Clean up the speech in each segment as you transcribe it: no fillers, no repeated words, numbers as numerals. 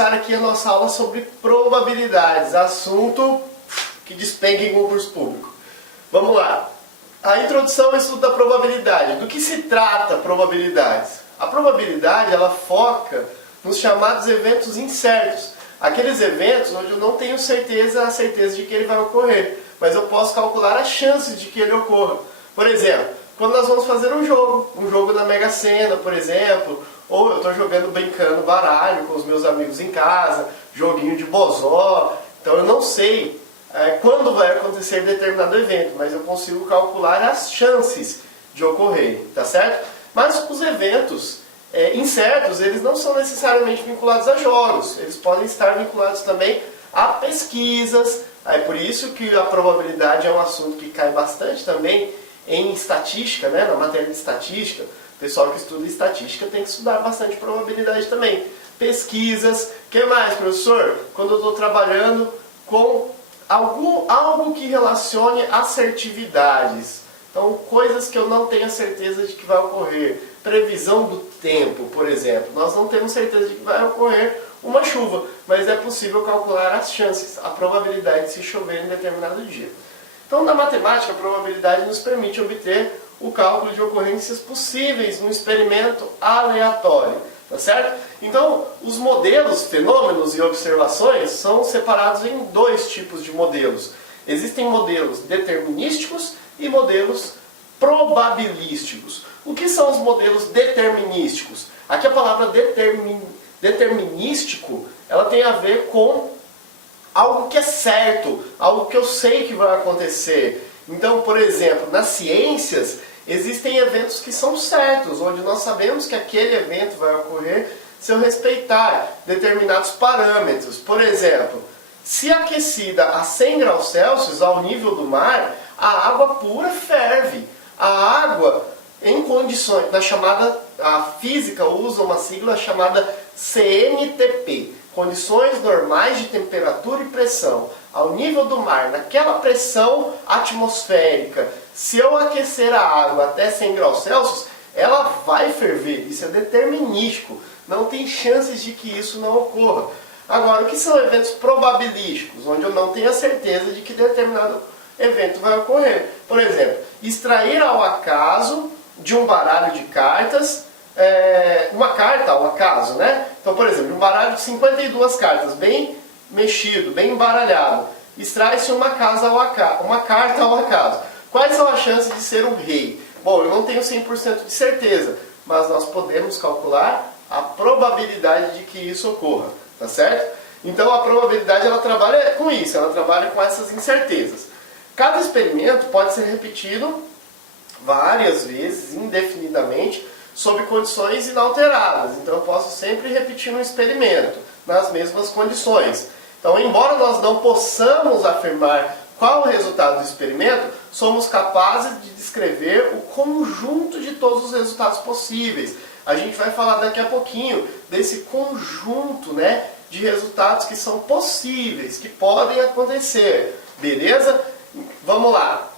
começar aqui a nossa aula sobre probabilidades, assunto que despenca em concurso público. Vamos lá. A introdução ao estudo da probabilidade. Do que se trata probabilidades? A probabilidade, ela foca nos chamados eventos incertos. Aqueles eventos onde eu não tenho a certeza de que ele vai ocorrer, mas eu posso calcular as chances de que ele ocorra. Por exemplo, quando nós vamos fazer um jogo da Mega Sena, por exemplo, ou eu estou jogando, brincando baralho com os meus amigos em casa, joguinho de bozó, então eu não sei quando vai acontecer determinado evento, mas eu consigo calcular as chances de ocorrer, tá certo? Mas os eventos incertos, eles não são necessariamente vinculados a jogos, eles podem estar vinculados também a pesquisas. É por isso que a probabilidade é um assunto que cai bastante também em estatística, né? Na matéria de estatística. O pessoal que estuda estatística tem que estudar bastante probabilidade também. Pesquisas, o que mais, professor? Quando eu estou trabalhando com algo que relacione assertividades. Então, coisas que eu não tenho certeza de que vai ocorrer. Previsão do tempo, por exemplo. Nós não temos certeza de que vai ocorrer uma chuva, mas é possível calcular as chances, a probabilidade de se chover em determinado dia. Então, na matemática, a probabilidade nos permite obter o cálculo de ocorrências possíveis no experimento aleatório, tá certo? Então, os modelos, fenômenos e observações são separados em dois tipos de modelos. Existem modelos determinísticos e modelos probabilísticos. O que são os modelos determinísticos? Aqui a palavra determinístico, ela tem a ver com algo que é certo, algo que eu sei que vai acontecer. Então, por exemplo, nas ciências, existem eventos que são certos, onde nós sabemos que aquele evento vai ocorrer se eu respeitar determinados parâmetros. Por exemplo, se aquecida a 100 graus Celsius, ao nível do mar, a água pura ferve. A água, em condições, a física usa uma sigla chamada CNTP, condições normais de temperatura e pressão. Ao nível do mar, naquela pressão atmosférica, se eu aquecer a água até 100 graus Celsius, ela vai ferver. Isso é determinístico. Não tem chances de que isso não ocorra. Agora, o que são eventos probabilísticos? Onde eu não tenho a certeza de que determinado evento vai ocorrer. Por exemplo, extrair ao acaso de um baralho de cartas, uma carta ao acaso, né? Então, por exemplo, um baralho de 52 cartas, bem mexido, bem embaralhado, extrai-se uma carta ao acaso. Quais são as chances de ser um rei? Bom, eu não tenho 100% de certeza, mas nós podemos calcular a probabilidade de que isso ocorra, tá certo? Então a probabilidade, ela trabalha com isso, ela trabalha com essas incertezas. Cada experimento pode ser repetido várias vezes, indefinidamente, sob condições inalteradas. Então eu posso sempre repetir um experimento nas mesmas condições. Então, embora nós não possamos afirmar qual o resultado do experimento, somos capazes de descrever o conjunto de todos os resultados possíveis. A gente vai falar daqui a pouquinho desse conjunto, né, de resultados que são possíveis, que podem acontecer. Beleza? Vamos lá.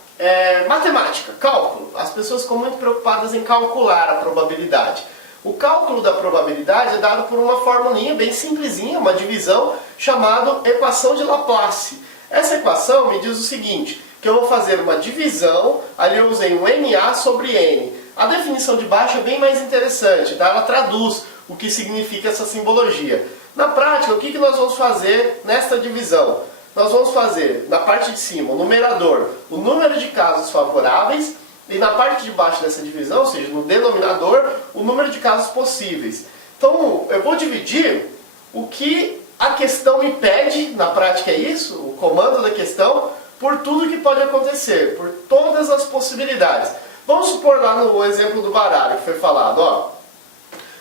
Matemática, cálculo. As pessoas ficam muito preocupadas em calcular a probabilidade. O cálculo da probabilidade é dado por uma formulinha bem simplesinha, uma divisão, chamada equação de Laplace. Essa equação me diz o seguinte, que eu vou fazer uma divisão, ali eu usei um NA sobre N. A definição de baixo é bem mais interessante, tá? Ela traduz o que significa essa simbologia. Na prática, o que nós vamos fazer nesta divisão? Nós vamos fazer, na parte de cima, o numerador, o número de casos favoráveis, e na parte de baixo dessa divisão, ou seja, no denominador, o número de casos possíveis. Então, eu vou dividir o que a questão me pede, na prática é isso, o comando da questão, por tudo que pode acontecer, por todas as possibilidades. Vamos supor lá no exemplo do baralho que foi falado, ó,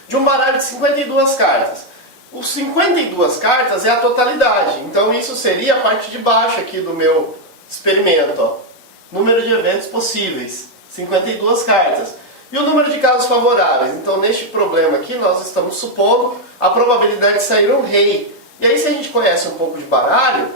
de um baralho de 52 cartas. Os 52 cartas é a totalidade, então isso seria a parte de baixo aqui do meu experimento, ó. Número de eventos possíveis, 52 cartas. E o número de casos favoráveis, então neste problema aqui nós estamos supondo a probabilidade de sair um rei. E aí se a gente conhece um pouco de baralho,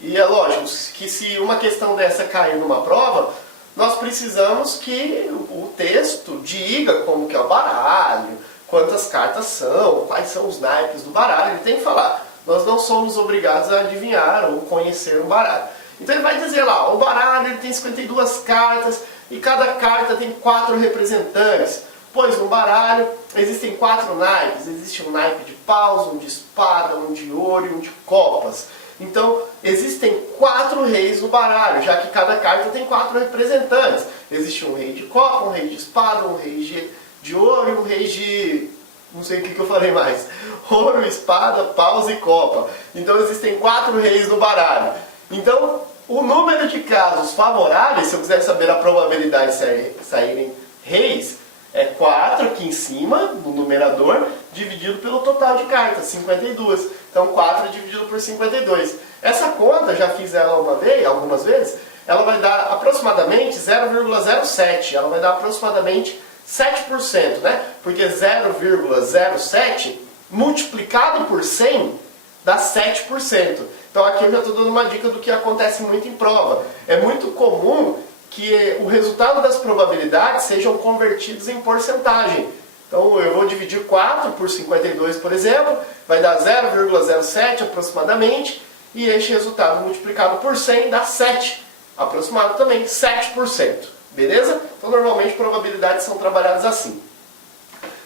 e é lógico que se uma questão dessa cair numa prova, nós precisamos que o texto diga como que é o baralho, quantas cartas são, quais são os naipes do baralho. Ele tem que falar nós não somos obrigados a adivinhar ou conhecer o baralho. Então ele vai dizer lá, o baralho ele tem 52 cartas e cada carta tem 4 representantes. Pois no baralho existem 4 naipes. Existe um naipe de paus, um de espada, um de ouro e um de copas. Então existem 4 reis no baralho, já que cada carta tem 4 representantes. Existe um rei de copa, um rei de espada, um rei de ouro e um rei de... não sei o que eu falei mais. Ouro, espada, paus e copa. Então existem 4 reis no baralho. Então o número de casos favoráveis, se eu quiser saber a probabilidade de saírem reis, é 4 aqui em cima, no numerador, dividido pelo total de cartas, 52. Então 4 dividido por 52. Essa conta, já fiz ela algumas vezes, ela vai dar aproximadamente 0,07. Ela vai dar aproximadamente 7%, né? Porque 0,07 multiplicado por 100 dá 7%. Então aqui eu já estou dando uma dica do que acontece muito em prova. É muito comum que o resultado das probabilidades sejam convertidos em porcentagem. Então eu vou dividir 4 por 52, por exemplo, vai dar 0,07 aproximadamente, e este resultado multiplicado por 100 dá 7, aproximado também, 7%. Beleza? Então normalmente probabilidades são trabalhadas assim.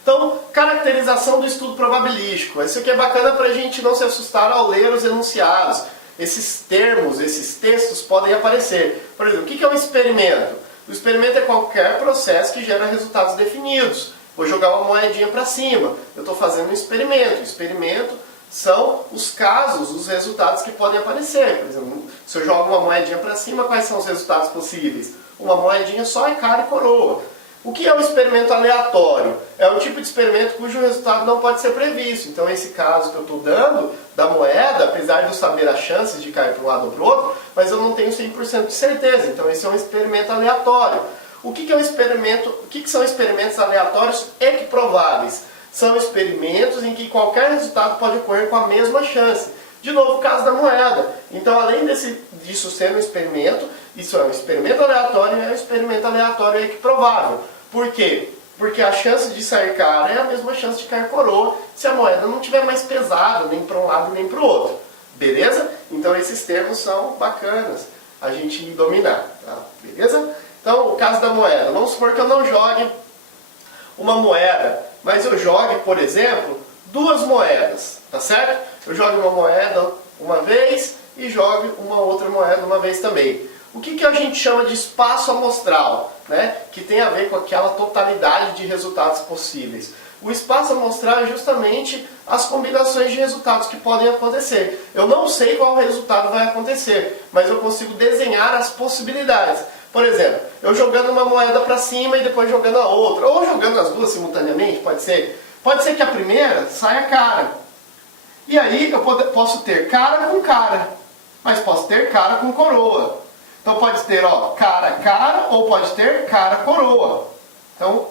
Então, caracterização do estudo probabilístico. Isso aqui é bacana para a gente não se assustar ao ler os enunciados. Esses termos, esses textos podem aparecer. Por exemplo, o que é um experimento? O experimento é qualquer processo que gera resultados definidos. Vou jogar uma moedinha para cima. Eu estou fazendo um experimento. O experimento são os casos, os resultados que podem aparecer. Por exemplo, se eu jogo uma moedinha para cima, quais são os resultados possíveis? Uma moedinha só é cara e coroa. O que é um experimento aleatório? É um tipo de experimento cujo resultado não pode ser previsto. Então, esse caso que eu estou dando da moeda, apesar de eu saber as chances de cair para um lado ou para o outro, mas eu não tenho 100% de certeza. Então, esse é um experimento aleatório. O que é um experimento? O que são experimentos aleatórios equiprováveis? São experimentos em que qualquer resultado pode ocorrer com a mesma chance. De novo, o caso da moeda. Então, além disso ser um experimento, isso é um experimento aleatório e é um experimento aleatório equiprovável. Por quê? Porque a chance de sair cara é a mesma chance de cair coroa se a moeda não estiver mais pesada, nem para um lado nem para o outro. Beleza? Então esses termos são bacanas a gente dominar. Tá? Beleza? Então, o caso da moeda. Vamos supor que eu não jogue uma moeda, mas eu jogue, por exemplo, 2 moedas. Tá certo? Eu jogo uma moeda uma vez e jogo uma outra moeda uma vez também. O que a gente chama de espaço amostral, né? Que tem a ver com aquela totalidade de resultados possíveis. O espaço amostral é justamente as combinações de resultados que podem acontecer. Eu não sei qual resultado vai acontecer, mas eu consigo desenhar as possibilidades. Por exemplo, eu jogando uma moeda para cima e depois jogando a outra, ou jogando as duas simultaneamente, pode ser. Pode ser que a primeira saia cara. E aí eu posso ter cara com cara, mas posso ter cara com coroa. Então pode ter, ó, cara, ou pode ter cara, coroa. Então,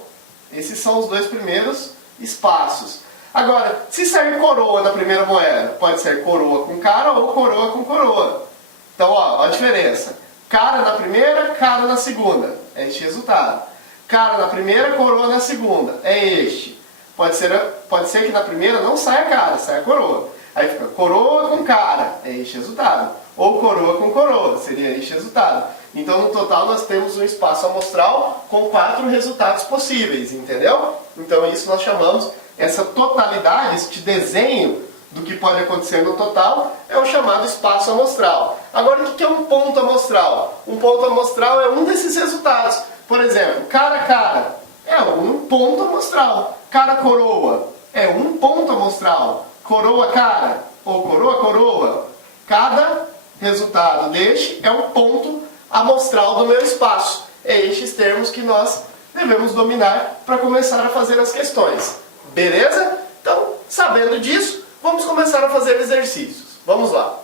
esses são os 2 primeiros espaços. Agora, se sair coroa na primeira moeda, pode ser coroa com cara ou coroa com coroa. Então, ó a diferença. Cara na primeira, cara na segunda. É este resultado. Cara na primeira, coroa na segunda. É este. Pode ser que na primeira não saia cara, saia coroa. Aí fica coroa com cara. É este resultado. Ou coroa com coroa, seria este resultado. Então, no total, nós temos um espaço amostral com 4 resultados possíveis, entendeu? Então, isso nós chamamos, essa totalidade, este desenho do que pode acontecer no total, é o chamado espaço amostral. Agora, o que é um ponto amostral? Um ponto amostral é um desses resultados. Por exemplo, cara, é um ponto amostral. Cara-coroa é um ponto amostral. Coroa-cara ou coroa-coroa. Cada resultado deste é um ponto amostral do meu espaço. É estes termos que nós devemos dominar para começar a fazer as questões. Beleza? Então, sabendo disso, vamos começar a fazer exercícios. Vamos lá.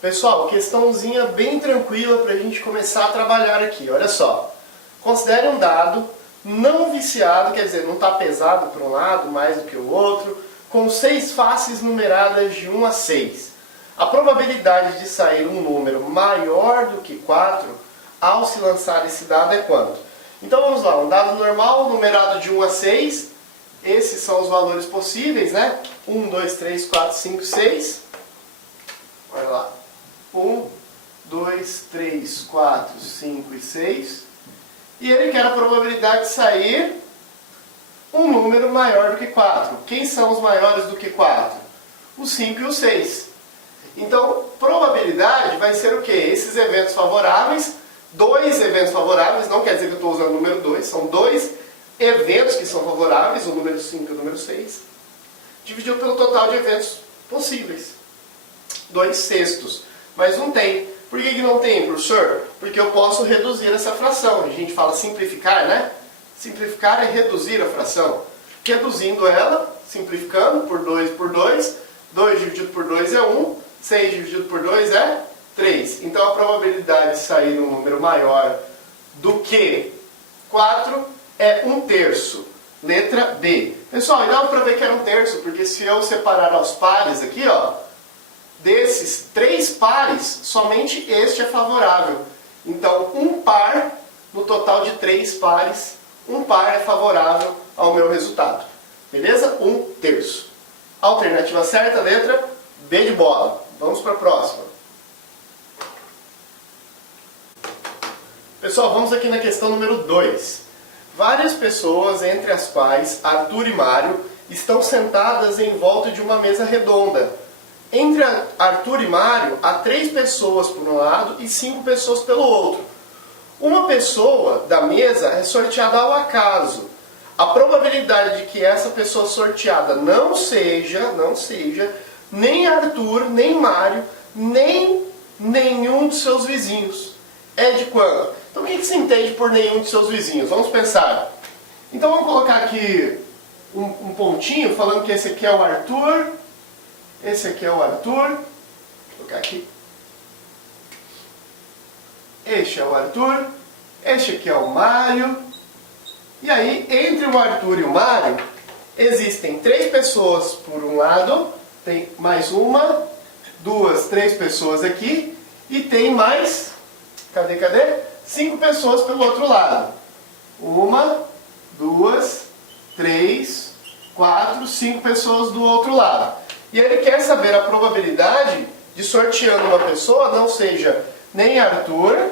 Pessoal, questãozinha bem tranquila para a gente começar a trabalhar aqui. Olha só. Considere um dado não viciado, quer dizer, não está pesado para um lado mais do que o outro, com 6 faces numeradas de 1 a 6. A probabilidade de sair um número maior do que 4 ao se lançar esse dado é quanto? Então vamos lá, um dado normal numerado de 1 a 6, esses são os valores possíveis, né? 1, 2, 3, 4, 5, 6. Olha lá. 1, 2, 3, 4, 5 e 6. E ele quer a probabilidade de sair um número maior do que 4. Quem são os maiores do que 4? O 5 e o 6. Então, probabilidade vai ser o quê? Esses eventos favoráveis, dois eventos favoráveis, não quer dizer que eu estou usando o número 2, são dois eventos que são favoráveis, o número 5 e o número 6, dividido pelo total de eventos possíveis. 2/6. Mas não tem. Por que não tem, professor? Porque eu posso reduzir essa fração. A gente fala simplificar, né? Simplificar é reduzir a fração. Reduzindo ela, simplificando por 2 por 2, 2 dividido por 2 é 1, 6 dividido por 2 é 3. Então a probabilidade de sair um número maior do que 4 é 1/3. Letra B. Pessoal, e dá para ver que era 1/3, porque se eu separar aos pares aqui, ó, desses 3 pares, somente este é favorável. Então, um par, no total de 3 pares, um par é favorável ao meu resultado. Beleza? 1/3. Alternativa certa, letra B de bola. Vamos para a próxima. Pessoal, vamos aqui na questão número 2. Várias pessoas, entre as quais Arthur e Mário, estão sentadas em volta de uma mesa redonda. Entre Arthur e Mário, há 3 pessoas por um lado e 5 pessoas pelo outro. Uma pessoa da mesa é sorteada ao acaso. A probabilidade de que essa pessoa sorteada não seja nem Arthur, nem Mário, nem nenhum de seus vizinhos é de quanto? Então o que se entende por nenhum de seus vizinhos? Vamos pensar. Então vamos colocar aqui um pontinho falando que esse aqui é o Arthur, esse aqui é o Arthur, vou colocar aqui. Este é o Arthur, este aqui é o Mário. E aí, entre o Arthur e o Mário, existem 3 pessoas por um lado, tem mais 1, 2, 3 pessoas aqui, e tem mais, cadê? 5 pessoas pelo outro lado. 1, 2, 3, 4, 5 pessoas do outro lado. E ele quer saber a probabilidade de sorteando uma pessoa não seja nem Arthur,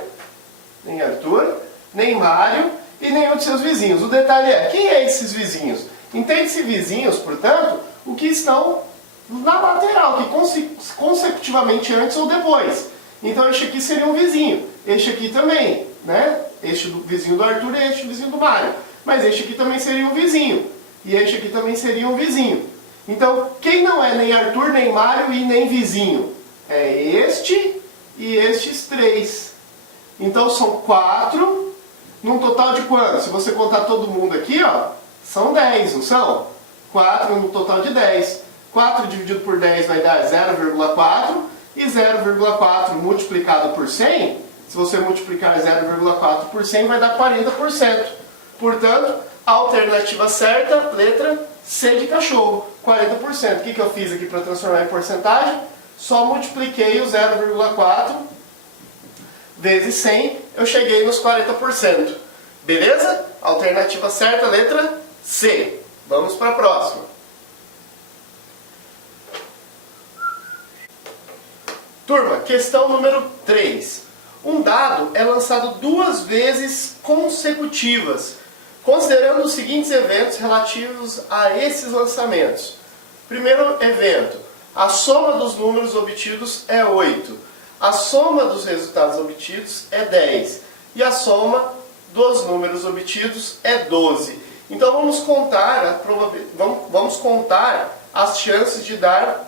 nem Mário e nenhum de seus vizinhos. O detalhe é, quem é esses vizinhos? Entende-se vizinhos, portanto, o que estão na lateral, que consecutivamente antes ou depois. Então este aqui seria um vizinho, este aqui também, né? Este do vizinho do Arthur e este vizinho do Mário. Mas este aqui também seria um vizinho, e este aqui também seria um vizinho. Então, quem não é nem Arthur, nem Mário e nem vizinho? É este e estes 3. Então são 4, num total de quanto? Se você contar todo mundo aqui, ó, são 10, não são? 4 no total de 10. 4 dividido por 10 vai dar 0,4, e 0,4 multiplicado por 100, se você multiplicar 0,4 por 100, vai dar 40%. Portanto, a alternativa certa, letra C de cachorro, 40%. O que eu fiz aqui para transformar em porcentagem? Só multipliquei o 0,4 vezes 100, eu cheguei nos 40%. Beleza? Alternativa certa, letra C. Vamos para a próxima. Turma, questão número 3. Um dado é lançado 2 vezes consecutivas, considerando os seguintes eventos relativos a esses lançamentos. Primeiro evento, a soma dos números obtidos é 8. A soma dos resultados obtidos é 10. E a soma dos números obtidos é 12. Então vamos contar as chances de dar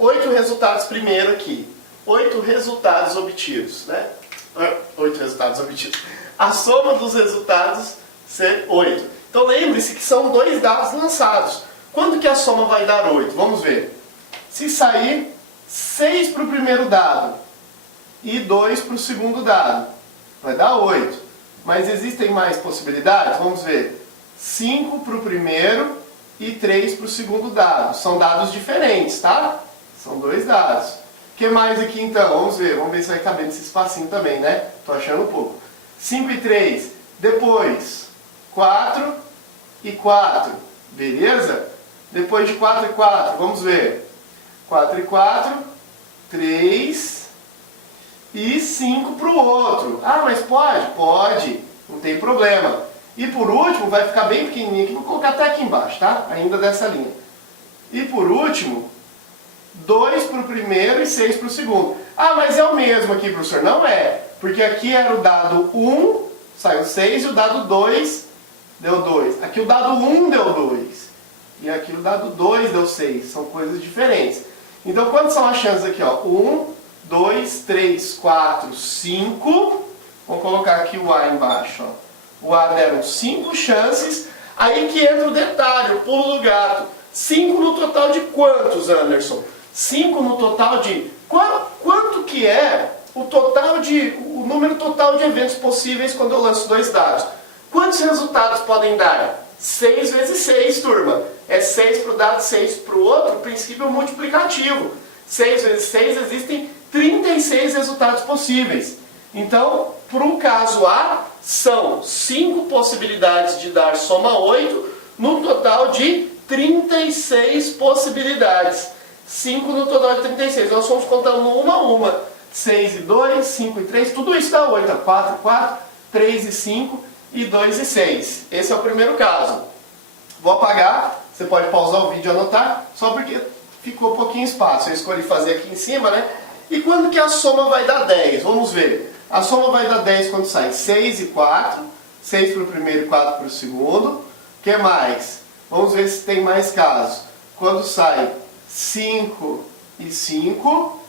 8 resultados primeiro aqui. 8 resultados obtidos, né? 8 resultados obtidos. A soma dos resultados ser 8. Então lembre-se que são 2 dados lançados. Quando que a soma vai dar 8? Vamos ver. Se sair 6 para o primeiro dado e 2 para o segundo dado, vai dar 8. Mas existem mais possibilidades? Vamos ver. 5 para o primeiro e 3 para o segundo dado. São dados diferentes, tá? São 2 dados. O que mais aqui então? Vamos ver se vai caber nesse espacinho também, né? Tô achando um pouco. 5 e 3. Depois, 4 e 4. Beleza? Depois de 4 e 4, vamos ver. 4 e 4, 3 e 5 para o outro. Ah, mas pode? Pode, não tem problema. E por último, vai ficar bem pequenininho aqui, vou colocar até aqui embaixo, tá? Ainda dessa linha. E por último, 2 para o primeiro e 6 para o segundo. Ah, mas é o mesmo aqui, professor. Não é, porque aqui era o dado 1, saiu 6, e o dado 2 deu 2. Aqui o dado 1 deu 2. E aqui o dado 2 deu 6. São coisas diferentes. Então, quantas são as chances aqui? 1, 2, 3, 4, 5. Vamos colocar aqui o A embaixo. Ó. O A deram 5 chances. Aí que entra o detalhe, o pulo do gato. 5 no total de quantos, Anderson? 5 no total de... Quanto que é o número total de eventos possíveis quando eu lanço dois dados? Quantos resultados podem dar? 6 vezes 6, turma. É 6 para o dado, 6 para o outro, princípio multiplicativo. 6 vezes 6 existem 36 resultados possíveis. Então, para o caso A, são 5 possibilidades de dar soma 8, no total de 36 possibilidades. 5 no total de 36. Nós fomos contando uma a uma. 6 e 2, 5 e 3, tudo isso dá 8. 4 e 4, 3 e 5 e 2 e 6. Esse é o primeiro caso. Vou apagar, você pode pausar o vídeo e anotar, só porque ficou pouquinho espaço. Eu escolhi fazer aqui em cima, né? E quando que a soma vai dar 10? Vamos ver. A soma vai dar 10 quando sai 6 e 4. 6 para o primeiro e 4 para o segundo. O que mais? Vamos ver se tem mais casos. Quando sai 5 e 5,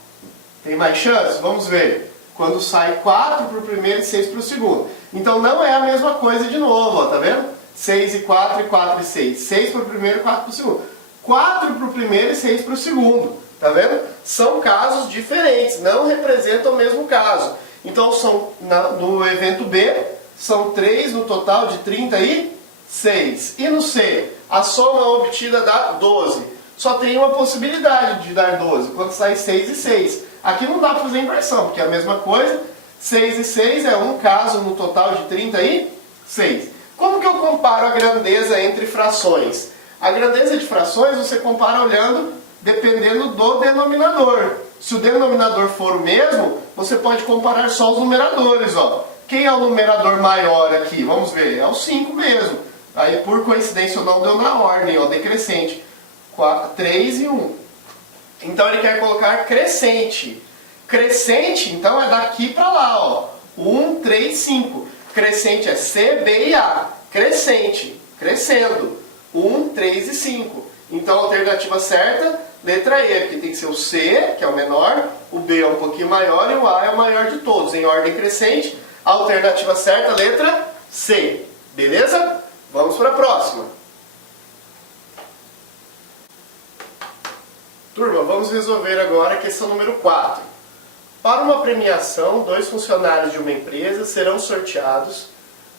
tem mais chance? Vamos ver. Quando sai 4 para o primeiro e 6 para o segundo. Então não é a mesma coisa de novo, ó, tá vendo? 6 e 4 e 4 e 6. 6 para o primeiro e 4 para o segundo. 4 para o primeiro e 6 para o segundo. Tá vendo? São casos diferentes, não representam o mesmo caso. Então no evento B, são 3 no total de 36. E no C, a soma obtida dá 12. Só tem uma possibilidade de dar 12, quando sai 6 e 6. Aqui não dá para fazer inversão, porque é a mesma coisa. 6 e 6 é um caso no total de 36. Como que eu comparo a grandeza entre frações? A grandeza de frações você compara olhando dependendo do denominador. Se o denominador for o mesmo, você pode comparar só os numeradores. Ó. Quem é o numerador maior aqui? Vamos ver, é o 5 mesmo. Aí por coincidência não deu na ordem, ó, decrescente. 3 e 1. Então ele quer colocar crescente. Crescente, então, é daqui para lá. Ó. 1, 3, 5. Crescente é C, B e A. Crescente, crescendo. 1, 3 e 5. Então a alternativa certa, letra E, porque tem que ser o C, que é o menor, o B é um pouquinho maior e o A é o maior de todos, em ordem crescente. A alternativa certa, letra C. Beleza? Vamos para a próxima. Turma, vamos resolver agora a questão número 4. Para uma premiação, 2 funcionários de uma empresa serão sorteados.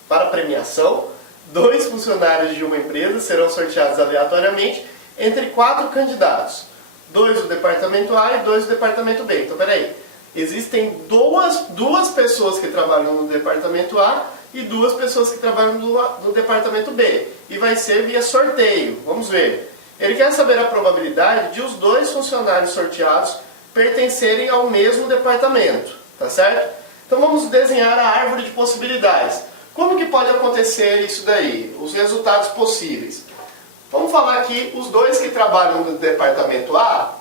Para a premiação, 2 funcionários de uma empresa serão sorteados aleatoriamente entre 4 candidatos. 2 do departamento A e 2 do departamento B. Então, peraí. Existem duas pessoas que trabalham no departamento A e 2 pessoas que trabalham no departamento B. E vai ser via sorteio. Vamos ver. Ele quer saber a probabilidade de os 2 funcionários sorteados pertencerem ao mesmo departamento. Tá certo? Então vamos desenhar a árvore de possibilidades. Como que pode acontecer isso daí? Os resultados possíveis. Vamos falar aqui, os 2 que trabalham no departamento A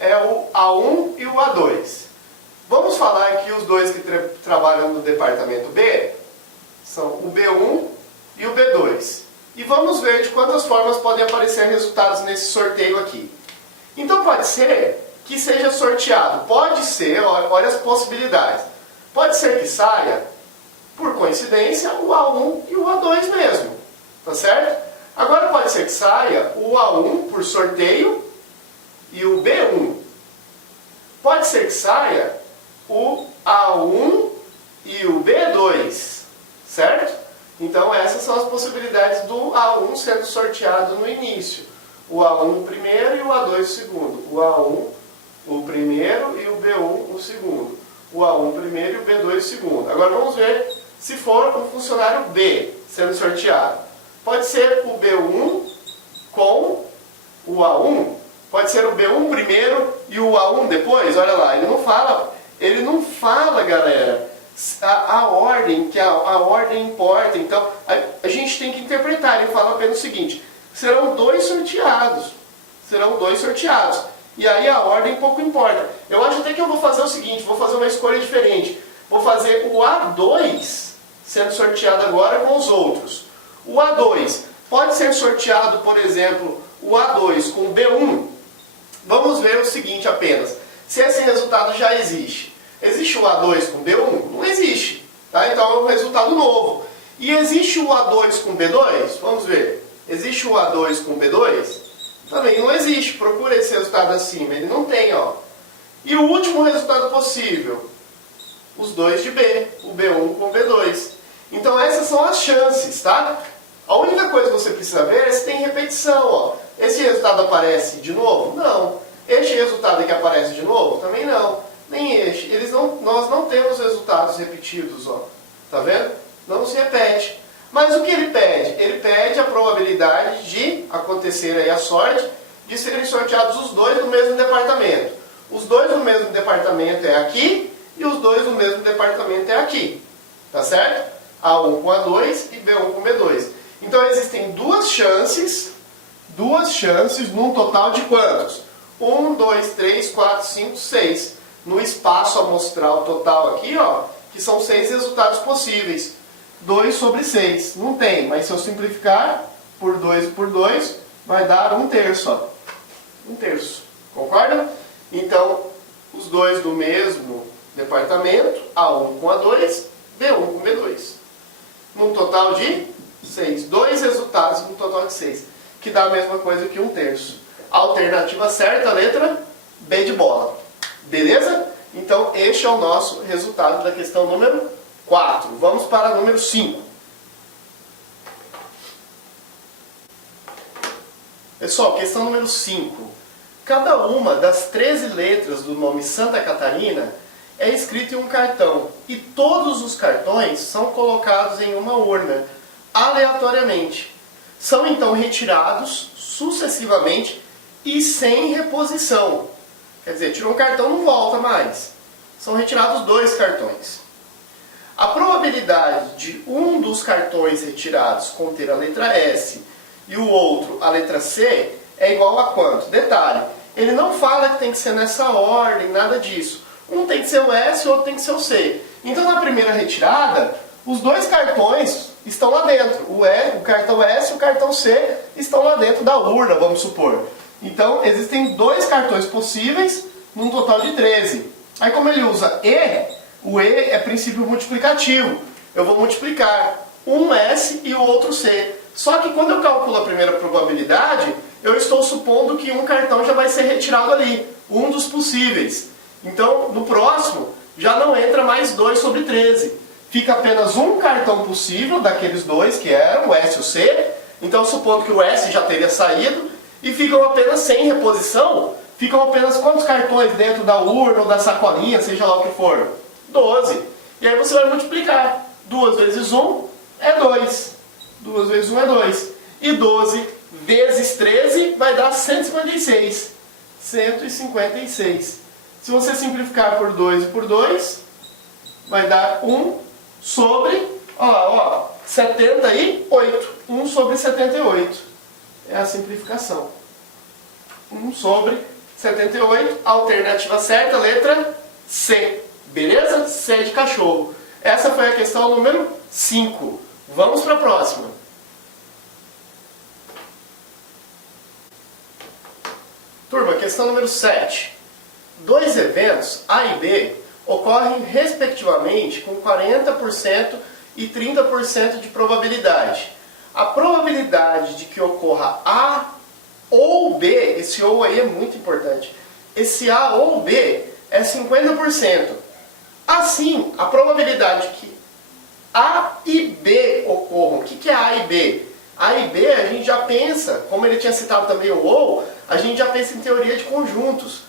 é o A1 e o A2. Vamos falar aqui os 2 que trabalham no departamento B são o B1 e o B2. E vamos ver de quantas formas podem aparecer resultados nesse sorteio aqui. Então pode ser que seja sorteado. Pode ser, olha as possibilidades. Pode ser que saia, por coincidência, o A1 e o A2 mesmo. Tá certo? Agora pode ser que saia o A1 por sorteio e o B1. Pode ser que saia o A1 e o B2. Certo? Então essas são as possibilidades do A1 sendo sorteado no início. O A1 o primeiro e o A2 o segundo. O A1 o primeiro e o B1 o segundo. O A1 o primeiro e o B2 o segundo. Agora vamos ver se for um funcionário B sendo sorteado. Pode ser o B1 com o A1. Pode ser o B1 primeiro e o A1 depois. Olha lá, ele não fala, galera, a ordem, que a ordem importa. Então, a gente tem que interpretar. Ele fala apenas o seguinte: serão dois sorteados. Serão dois sorteados. E aí a ordem pouco importa. Eu acho até que eu vou fazer o seguinte, vou fazer uma escolha diferente. Vou fazer o A2 sendo sorteado agora com os outros. O A2 pode ser sorteado, por exemplo, o A2 com o B1. Vamos ver o seguinte apenas. Se esse resultado já existe. Existe o A2 com B1? Não existe. Tá? Então é um resultado novo. E existe o A2 com B2? Vamos ver. Existe o A2 com B2? Também não existe. Procura esse resultado acima. Ele não tem, ó. E o último resultado possível? Os dois de B. O B1 com o B2. Então essas são as chances, tá? A única coisa que você precisa ver é se tem repetição, ó. Esse resultado aparece de novo? Não. Este resultado aqui aparece de novo? Também não. Nem este. Nós não temos resultados repetidos, ó. Tá vendo? Não se repete. Mas o que ele pede? Ele pede a probabilidade de acontecer aí a sorte de serem sorteados os dois no mesmo departamento. Os dois no mesmo departamento é aqui e os dois no mesmo departamento é aqui. Tá certo? A1 com A2 e B1 com B2. Então existem duas chances num total de quantos? 1, 2, 3, 4, 5, 6. No espaço amostral total aqui, ó, que são 6 resultados possíveis. 2 sobre 6. Não tem, mas se eu simplificar por 2 e por 2, vai dar 1/3, ó. 1/3. Concorda? Então, os dois do mesmo departamento, A1 com A2, B1 com B2. Num total de 6. 2 resultados num total de 6. Que dá a mesma coisa que 1/3. Alternativa certa, letra B de bola. Beleza? Então, este é o nosso resultado da questão número 4. Vamos para a número 5. Pessoal, questão número 5. Cada uma das 13 letras do nome Santa Catarina é escrita em um cartão. E todos os cartões são colocados em uma urna, aleatoriamente. São então retirados sucessivamente e sem reposição. Quer dizer, tirou um cartão, não volta mais. São retirados 2 cartões. A probabilidade de um dos cartões retirados conter a letra S e o outro a letra C é igual a quanto? Detalhe, ele não fala que tem que ser nessa ordem, nada disso. Um tem que ser o S e o outro tem que ser o C. Então na primeira retirada, os 2 cartões estão lá dentro. O cartão S e o cartão C estão lá dentro da urna, vamos supor. Então existem 2 cartões possíveis num total de 13. Aí como ele usa E, o E é princípio multiplicativo. Eu vou multiplicar um S e o outro C. Só que quando eu calculo a primeira probabilidade, eu estou supondo que um cartão já vai ser retirado ali. Um dos possíveis. Então, no próximo, já não entra mais 2 sobre 13. Fica apenas um cartão possível daqueles 2 que eram, o S e o C. Então, supondo que o S já teria saído. E ficam apenas sem reposição. Ficam apenas quantos cartões dentro da urna ou da sacolinha, seja lá o que for? 12. E aí você vai multiplicar. 2 vezes 1 é 2. 2 vezes 1 é 2. E 12 vezes 13 vai dar 156. 156. Se você simplificar por 2 e por 2, vai dar 1 sobre, ó lá, ó, 78. 1 sobre 78. É a simplificação. 1 sobre 78. Alternativa certa, letra C. Beleza? C de cachorro. Essa foi a questão número 5. Vamos para a próxima. Turma, questão número 7. 2 eventos, A e B, ocorrem respectivamente com 40% e 30% de probabilidade. A probabilidade de que ocorra A ou B, esse ou aí é muito importante, esse A ou B é 50%. Assim, a probabilidade que A e B ocorram, o que é A e B? A e B a gente já pensa, como ele tinha citado também o ou, a gente já pensa em teoria de conjuntos.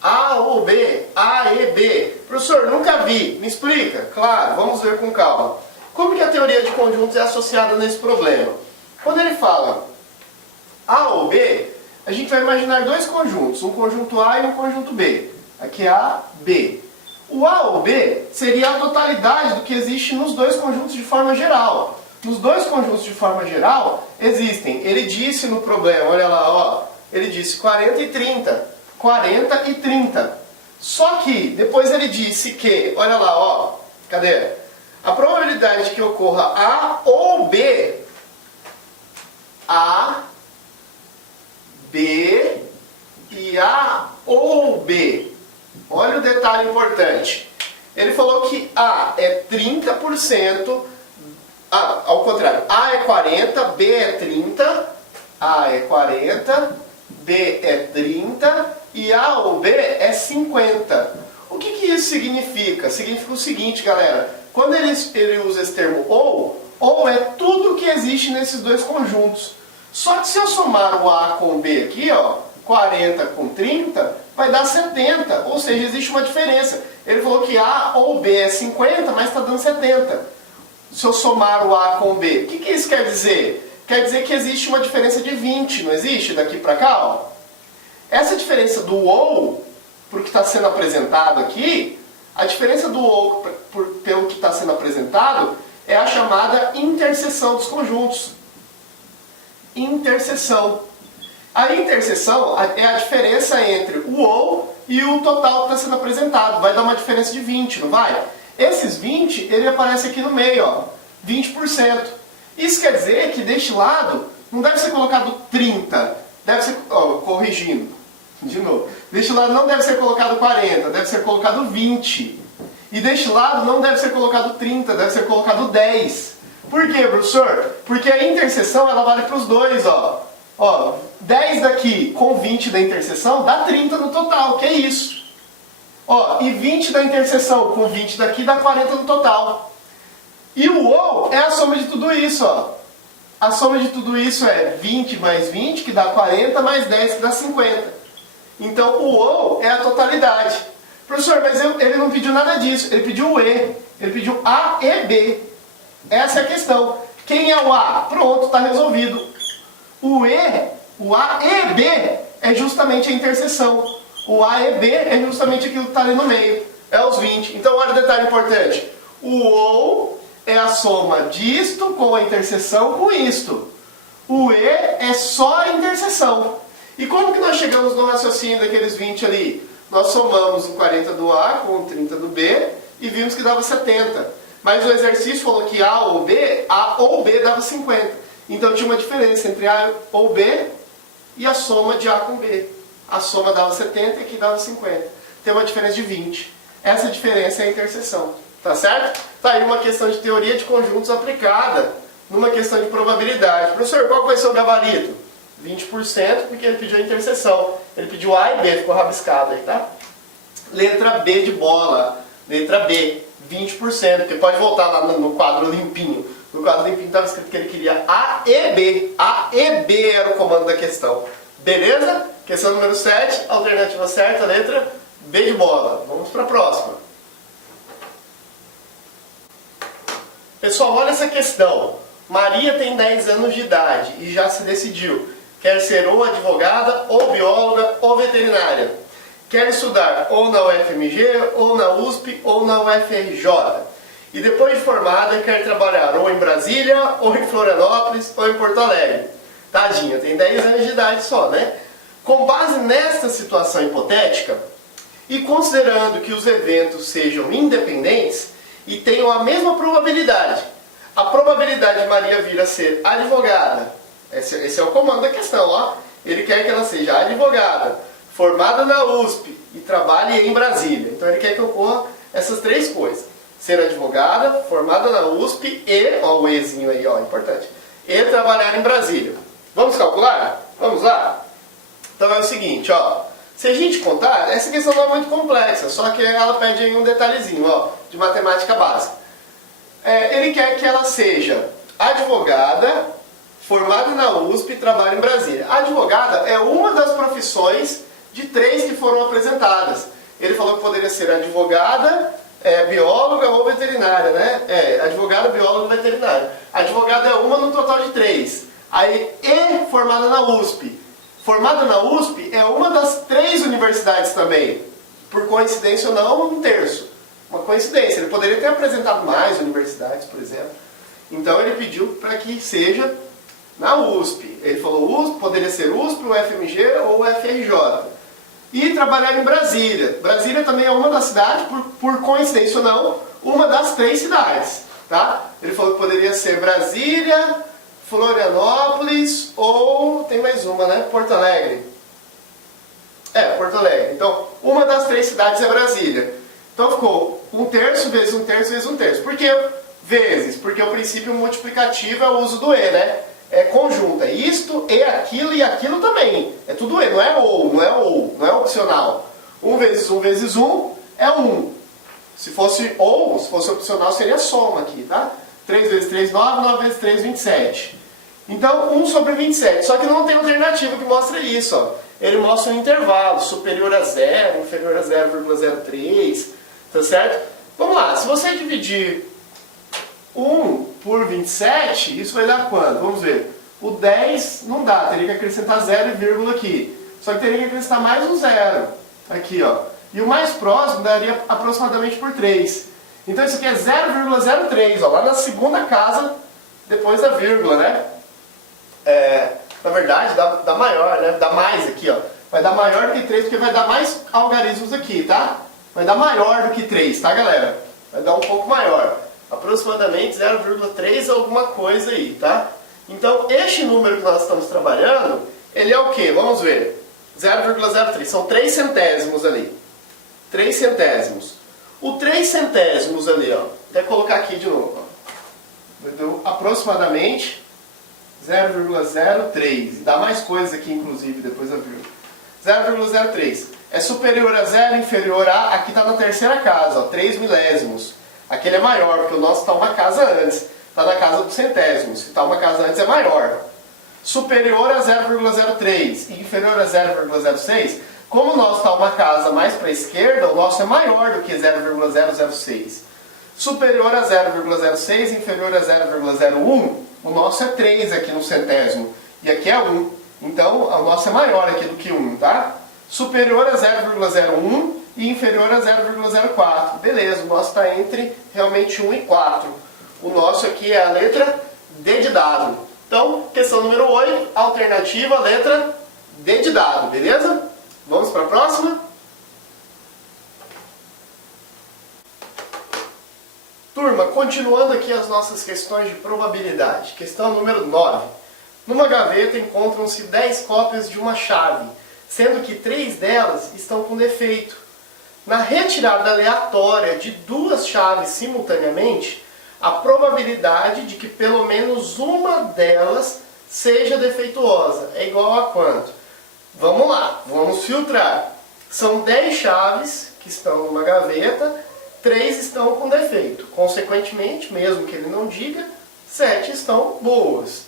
A ou B, A e B. Professor, nunca vi, me explica? Claro, vamos ver com calma. Como que a teoria de conjuntos é associada nesse problema? Quando ele fala A ou B, a gente vai imaginar dois conjuntos, um conjunto A e um conjunto B. Aqui é A, B. O A ou B seria a totalidade do que existe nos dois conjuntos de forma geral. Nos dois conjuntos de forma geral existem, ele disse no problema, olha lá, ó, ele disse 40 e 30. 40 e 30. Só que depois ele disse que, olha lá, ó, cadê? A probabilidade de que ocorra A ou B, A, B e A ou B. Olha o detalhe importante. Ele falou que A é 30%, ao contrário, A é 40, B é 30, A é 40, B é 30 e A ou B é 50. O que isso significa? Significa o seguinte, galera. Quando ele usa esse termo ou é tudo que existe nesses dois conjuntos. Só que se eu somar o A com o B aqui, ó, 40 com 30, vai dar 70. Ou seja, existe uma diferença. Ele falou que A ou B é 50, mas está dando 70. Se eu somar o A com o B. O que isso quer dizer? Quer dizer que existe uma diferença de 20, não existe? Daqui para cá, ó. Essa diferença do ou, por que está sendo apresentado aqui, a diferença do ou pelo que está sendo apresentado é a chamada interseção dos conjuntos. Interseção. A interseção é a diferença entre o ou e o total que está sendo apresentado. Vai dar uma diferença de 20, não vai? Esses 20, ele aparece aqui no meio, ó, 20%. Isso quer dizer que deste lado não deve ser colocado 30, deve ser, ó, corrigindo, de novo. Deste lado não deve ser colocado 40, deve ser colocado 20. E deste lado não deve ser colocado 30, deve ser colocado 10. Por quê, professor? Porque a interseção ela vale para os dois, ó. Ó, 10 daqui com 20 da interseção dá 30 no total, que é isso. Ó, e 20 da interseção com 20 daqui dá 40 no total. E o ou é a soma de tudo isso, ó. A soma de tudo isso é 20 mais 20, que dá 40, mais 10, que dá 50. Então o ou é a totalidade. Professor, mas ele não pediu nada disso, ele pediu o E. Ele pediu A e B. Essa é a questão. Quem é o A? Pronto, está resolvido. O E, o A e B é justamente a interseção. O A e B é justamente aquilo que está ali no meio. É os 20. Então, olha o detalhe importante. O ou é a soma disto com a interseção com isto. O E é só a interseção. E como que nós chegamos no raciocínio daqueles 20 ali? Nós somamos o 40 do A com o 30 do B e vimos que dava 70. Mas o exercício falou que A ou B dava 50. Então tinha uma diferença entre A ou B e a soma de A com B. A soma dava 70 e aqui dava 50. Tem uma diferença de 20. Essa diferença é a interseção. Tá certo? Tá aí uma questão de teoria de conjuntos aplicada numa questão de probabilidade. Professor, qual vai ser o gabarito? 20%, porque ele pediu a interseção. Ele pediu A e B, ficou rabiscado aí, tá? Letra B de bola. Letra B, 20%. Porque pode voltar lá no quadro limpinho. No quadro limpinho estava escrito que ele queria A e B. A e B era o comando da questão. Beleza? Questão número 7, alternativa certa, letra B de bola. Vamos para a próxima. Pessoal, olha essa questão. Maria tem 10 anos de idade e já se decidiu. Quer ser ou advogada, ou bióloga, ou veterinária. Quer estudar ou na UFMG, ou na USP, ou na UFRJ. E depois de formada, quer trabalhar ou em Brasília, ou em Florianópolis, ou em Porto Alegre. Tadinha, tem 10 anos de idade só, né? Com base nesta situação hipotética, e considerando que os eventos sejam independentes e tenham a mesma probabilidade, a probabilidade de Maria vir a ser advogada, esse é o comando da questão, ó. Ele quer que ela seja advogada, formada na USP e trabalhe em Brasília. Então ele quer que ocorra essas três coisas. Ser advogada, formada na USP e, ó o Ezinho aí, ó, importante, e trabalhar em Brasília. Vamos calcular? Vamos lá? Então é o seguinte, ó. Se a gente contar, essa questão não é muito complexa, só que ela pede aí um detalhezinho, ó, de matemática básica. Ele quer que ela seja advogada, formada na USP e trabalha em Brasília. A advogada é uma das profissões de 3 que foram apresentadas. Ele falou que poderia ser advogada, bióloga ou veterinária, né? Advogada, bióloga e veterinária. A advogada é uma no total de 3. Aí, e formada na USP. Formada na USP é uma das 3 universidades também. Por coincidência ou não, um terço. Uma coincidência. Ele poderia ter apresentado mais universidades, por exemplo. Então ele pediu para que seja na USP. Ele falou USP, poderia ser USP, o FMG ou o FRJ. E trabalhar em Brasília. Brasília também é uma das cidades, por coincidência ou não, uma das 3 cidades. Tá? Ele falou que poderia ser Brasília, Florianópolis ou tem mais uma, né? Porto Alegre. Porto Alegre. Então, uma das 3 cidades é Brasília. Então ficou 1/3 vezes 1/3 vezes 1/3. Por que vezes? Porque o princípio multiplicativo é o uso do e, né? É conjunto. É isto e aquilo também. É tudo e, não é opcional. 1 vezes 1 vezes 1 é 1. Se fosse opcional, seria soma aqui, tá? 3 vezes 3, 9, 9 vezes 3, 27. Então, 1 sobre 27. Só que não tem alternativa que mostra isso, ó. Ele mostra um intervalo, superior a 0, inferior a 0,03, tá certo? Vamos lá, se você dividir 1 por 27, isso vai dar quanto? Vamos ver. O 10 não dá, teria que acrescentar 0 e vírgula aqui. Só que teria que acrescentar mais um 0. Aqui, ó. E o mais próximo daria aproximadamente por 3. Então isso aqui é 0,03, ó, lá na segunda casa, depois da vírgula, né? Na verdade, dá maior, né? Dá mais aqui, ó. Vai dar maior do que 3, porque vai dar mais algarismos aqui, tá? Vai dar maior do que 3, tá, galera? Vai dar um pouco maior. Aproximadamente 0,3 alguma coisa aí, tá? Então, este número que nós estamos trabalhando, ele é o quê? Vamos ver. 0,03. São 3 centésimos ali. 3 centésimos. O 3 centésimos ali, ó. Vou colocar aqui de novo, ó. Deu aproximadamente 0,03. Dá mais coisas aqui, inclusive, depois da vírgula. 0,03. É superior a 0, inferior a... Aqui está na terceira casa, ó, 3 milésimos. Aquele é maior, porque o nosso está uma casa antes. Está na casa dos centésimos. Se está uma casa antes, é maior. Superior a 0,03 e inferior a 0,06. Como o nosso está uma casa mais para a esquerda, o nosso é maior do que 0,006. Superior a 0,06 e inferior a 0,01, o nosso é 3 aqui no centésimo. E aqui é 1. Então, o nosso é maior aqui do que 1, tá? Superior a 0,01 e inferior a 0,04. Beleza, o nosso está entre realmente 1 e 4. O nosso aqui é a letra D de dado. Então, questão número 8, alternativa, letra D de dado, beleza? Vamos para a próxima? Turma, continuando aqui as nossas questões de probabilidade. Questão número 9. Numa gaveta encontram-se 10 cópias de uma chave, sendo que 3 delas estão com defeito. Na retirada aleatória de 2 chaves simultaneamente, a probabilidade de que pelo menos uma delas seja defeituosa é igual a quanto? Vamos lá, vamos filtrar. São 10 chaves que estão numa gaveta, 3 estão com defeito. Consequentemente, mesmo que ele não diga, 7 estão boas.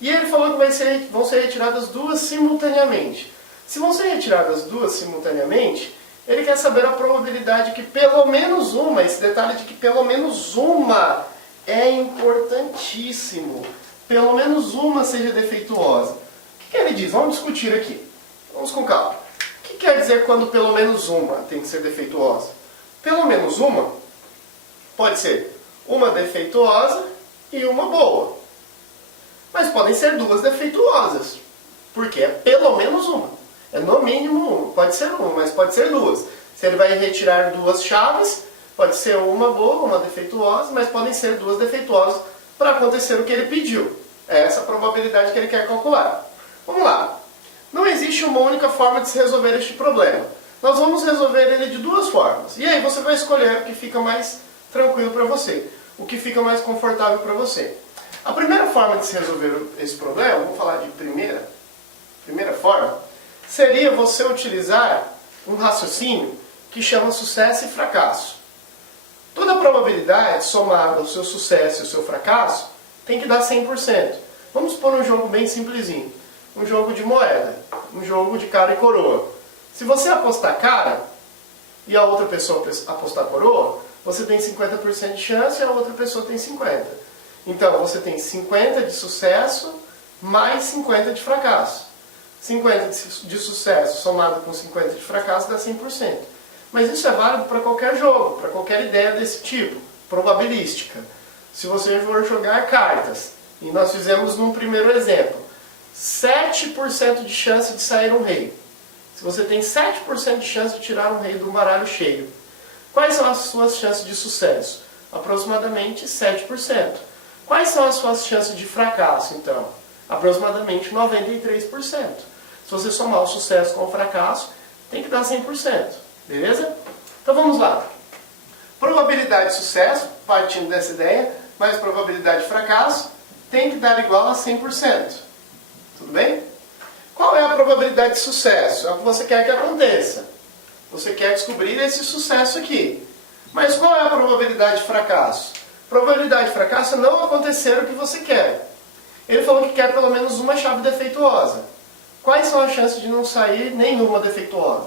E ele falou que vão ser retiradas 2 simultaneamente. Se vão ser retiradas 2 simultaneamente, ele quer saber a probabilidade que pelo menos uma, esse detalhe de que pelo menos uma é importantíssimo. Pelo menos uma seja defeituosa. O que ele diz? Vamos discutir aqui. Vamos com calma. O que quer dizer quando pelo menos uma tem que ser defeituosa? Pelo menos uma pode ser uma defeituosa e uma boa. Mas podem ser 2 defeituosas. Porque é pelo menos uma. É no mínimo uma. Pode ser uma, mas pode ser 2. Se ele vai retirar 2 chaves, pode ser uma boa, uma defeituosa, mas podem ser 2 defeituosas para acontecer o que ele pediu. É essa a probabilidade que ele quer calcular. Vamos lá. Não existe uma única forma de se resolver este problema. Nós vamos resolver ele de 2 formas. E aí você vai escolher o que fica mais tranquilo para você. O que fica mais confortável para você. A primeira forma de se resolver esse problema, vamos falar de primeira forma, seria você utilizar um raciocínio que chama sucesso e fracasso. Toda a probabilidade somada ao seu sucesso e ao seu fracasso tem que dar 100%. Vamos supor um jogo bem simplesinho. Um jogo de moeda. Um jogo de cara e coroa. Se você apostar cara e a outra pessoa apostar coroa, você tem 50% de chance e a outra pessoa tem 50%. Então você tem 50% de sucesso mais 50 de fracasso. 50 de sucesso somado com 50 de fracasso dá 100%. Mas isso é válido para qualquer jogo, para qualquer ideia desse tipo, probabilística. Se você for jogar cartas, e nós fizemos num primeiro exemplo, 7% de chance de sair um rei. Se você tem 7% de chance de tirar um rei do baralho cheio, quais são as suas chances de sucesso? Aproximadamente 7%. Quais são as suas chances de fracasso, então? Aproximadamente 93%. Se você somar o sucesso com o fracasso, tem que dar 100%. Beleza? Então vamos lá. Probabilidade de sucesso, partindo dessa ideia, mais probabilidade de fracasso, tem que dar igual a 100%. Tudo bem? Qual é a probabilidade de sucesso? É o que você quer que aconteça. Você quer descobrir esse sucesso aqui. Mas qual é a probabilidade de fracasso? Probabilidade de fracasso é não acontecer o que você quer. Ele falou que quer pelo menos uma chave defeituosa. Quais são as chances de não sair nenhuma defeituosa?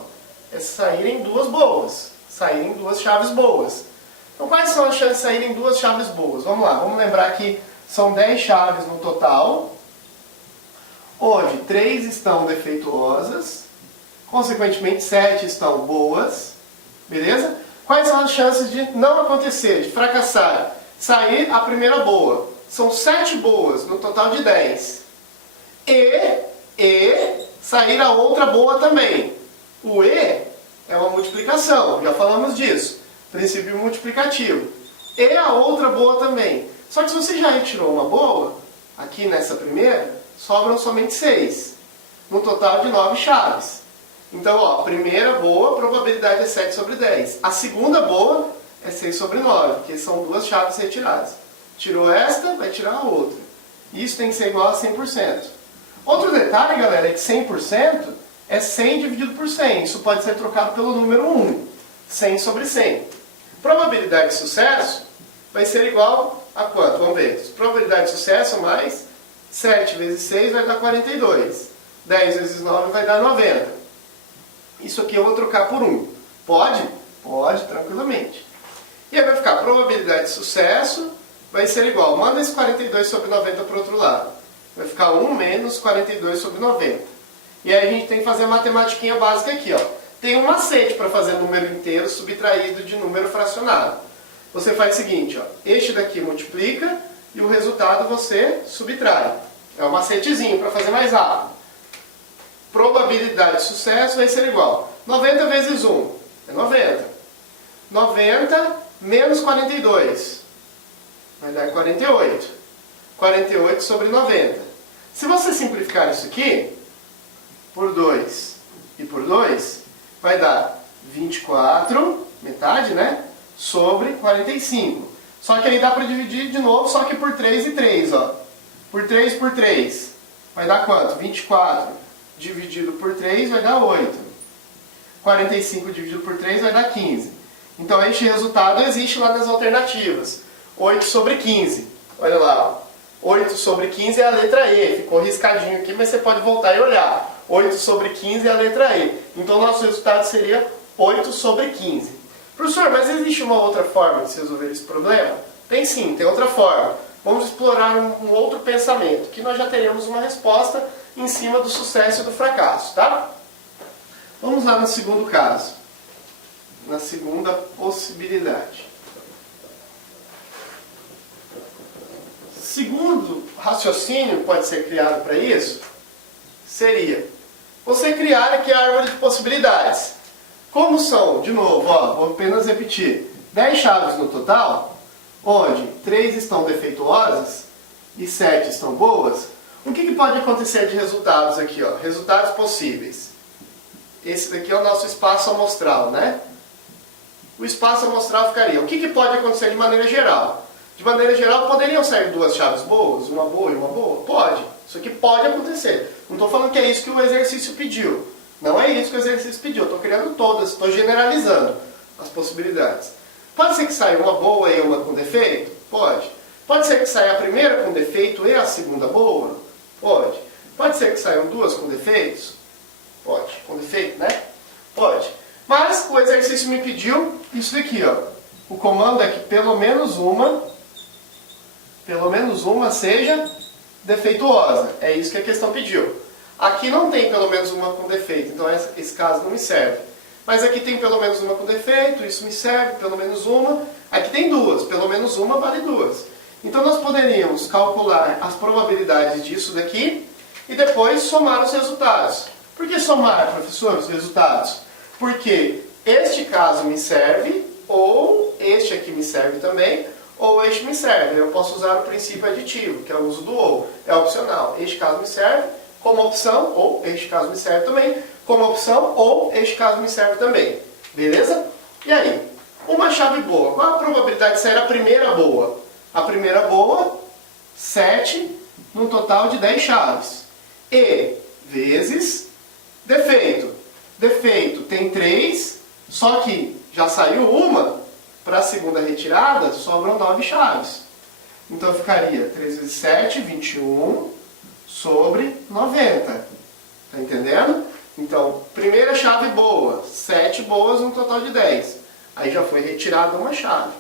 É saírem duas boas. Saírem duas chaves boas. Então quais são as chances de saírem duas chaves boas? Vamos lá, vamos lembrar que são 10 chaves no total, onde 3 estão defeituosas, consequentemente 7 estão boas, beleza? Quais são as chances de não acontecer, de fracassar? Sair a primeira boa. São 7 boas, no total de 10. E sair a outra boa também. O E é uma multiplicação, já falamos disso. Princípio multiplicativo. E a outra boa também. Só que se você já retirou uma boa, aqui nessa primeira, sobram somente 6. No total de 9 chaves. Então, ó, a primeira boa, a probabilidade é 7 sobre 10. A segunda boa é 6 sobre 9, porque são duas chaves retiradas. Tirou esta, vai tirar a outra. Isso tem que ser igual a 100%. Outro detalhe, galera, é que 100% é 100 dividido por 100. Isso pode ser trocado pelo número 1. 100 sobre 100. Probabilidade de sucesso vai ser igual a quanto? Vamos ver. Probabilidade de sucesso mais 7 vezes 6 vai dar 42. 10 vezes 9 vai dar 90. Isso aqui eu vou trocar por 1. Pode? Pode, tranquilamente. E aí vai ficar probabilidade de sucesso vai ser igual. Manda esse 42 sobre 90 para o outro lado. Vai ficar 1 menos 42 sobre 90. E aí a gente tem que fazer a matematiquinha básica aqui, ó. Tem um macete para fazer número inteiro subtraído de número fracionado. Você faz o seguinte, ó. Este daqui multiplica e o resultado você subtrai. É um macetezinho para fazer mais rápido. Probabilidade de sucesso vai ser igual. 90 vezes 1 é 90. 90 menos 42 vai dar 48. 48 sobre 90. Se você simplificar isso aqui, por 2 e por 2, vai dar 24, metade, né? Sobre 45. Só que aí dá para dividir de novo, só que por 3 e 3, ó. Por 3, vai dar quanto? 24 dividido por 3 vai dar 8. 45 dividido por 3 vai dar 15. Então este resultado existe lá nas alternativas. 8 sobre 15. Olha lá, ó. 8 sobre 15 é a letra E. Ficou riscadinho aqui, mas você pode voltar e olhar. 8 sobre 15 é a letra E. Então o nosso resultado seria 8 sobre 15. Professor, mas existe uma outra forma de se resolver esse problema? Tem sim, tem outra forma. Vamos explorar um outro pensamento, que nós já teremos uma resposta em cima do sucesso e do fracasso, tá? Vamos lá no segundo caso. Na segunda possibilidade. Segundo raciocínio que pode ser criado para isso, seria você criar aqui a árvore de possibilidades. Como são, de novo, ó, vou apenas repetir, 10 chaves no total, onde 3 estão defeituosas e 7 estão boas, o que pode acontecer de resultados aqui? Ó? Resultados possíveis. Esse daqui é o nosso espaço amostral, né? O espaço amostral ficaria. O que pode acontecer de maneira geral? De maneira geral, poderiam sair duas chaves boas, uma boa e uma boa? Pode. Isso aqui pode acontecer. Não estou falando que é isso que o exercício pediu. Não é isso que o exercício pediu. Estou criando todas, estou generalizando as possibilidades. Pode ser que saia uma boa e uma com defeito? Pode. Pode ser que saia a primeira com defeito e a segunda boa? Pode. Pode ser que saiam duas com defeitos? Pode. Com defeito, né? Pode. Mas o exercício me pediu isso daqui, ó. O comando é que pelo menos uma seja defeituosa. É isso que a questão pediu. Aqui não tem pelo menos uma com defeito, então esse caso não me serve. Mas aqui tem pelo menos uma com defeito, isso me serve, pelo menos uma. Aqui tem duas, pelo menos uma vale duas. Então nós poderíamos calcular as probabilidades disso daqui e depois somar os resultados. Por que somar, professor, os resultados? Porque este caso me serve, ou este aqui me serve também, ou este me serve. Eu posso usar o princípio aditivo, que é o uso do ou. É opcional. Este caso me serve como opção, ou este caso me serve também como opção, ou este caso me serve também. Beleza? E aí? Uma chave boa. Qual a probabilidade de sair a primeira boa? A primeira boa, 7, num total de 10 chaves. E vezes defeito. Defeito tem 3, só que já saiu uma, para a segunda retirada sobram 9 chaves. Então ficaria 3 vezes 7, 21, sobre 90. Tá entendendo? Então, primeira chave boa, 7 boas num total de 10. Aí já foi retirada uma chave.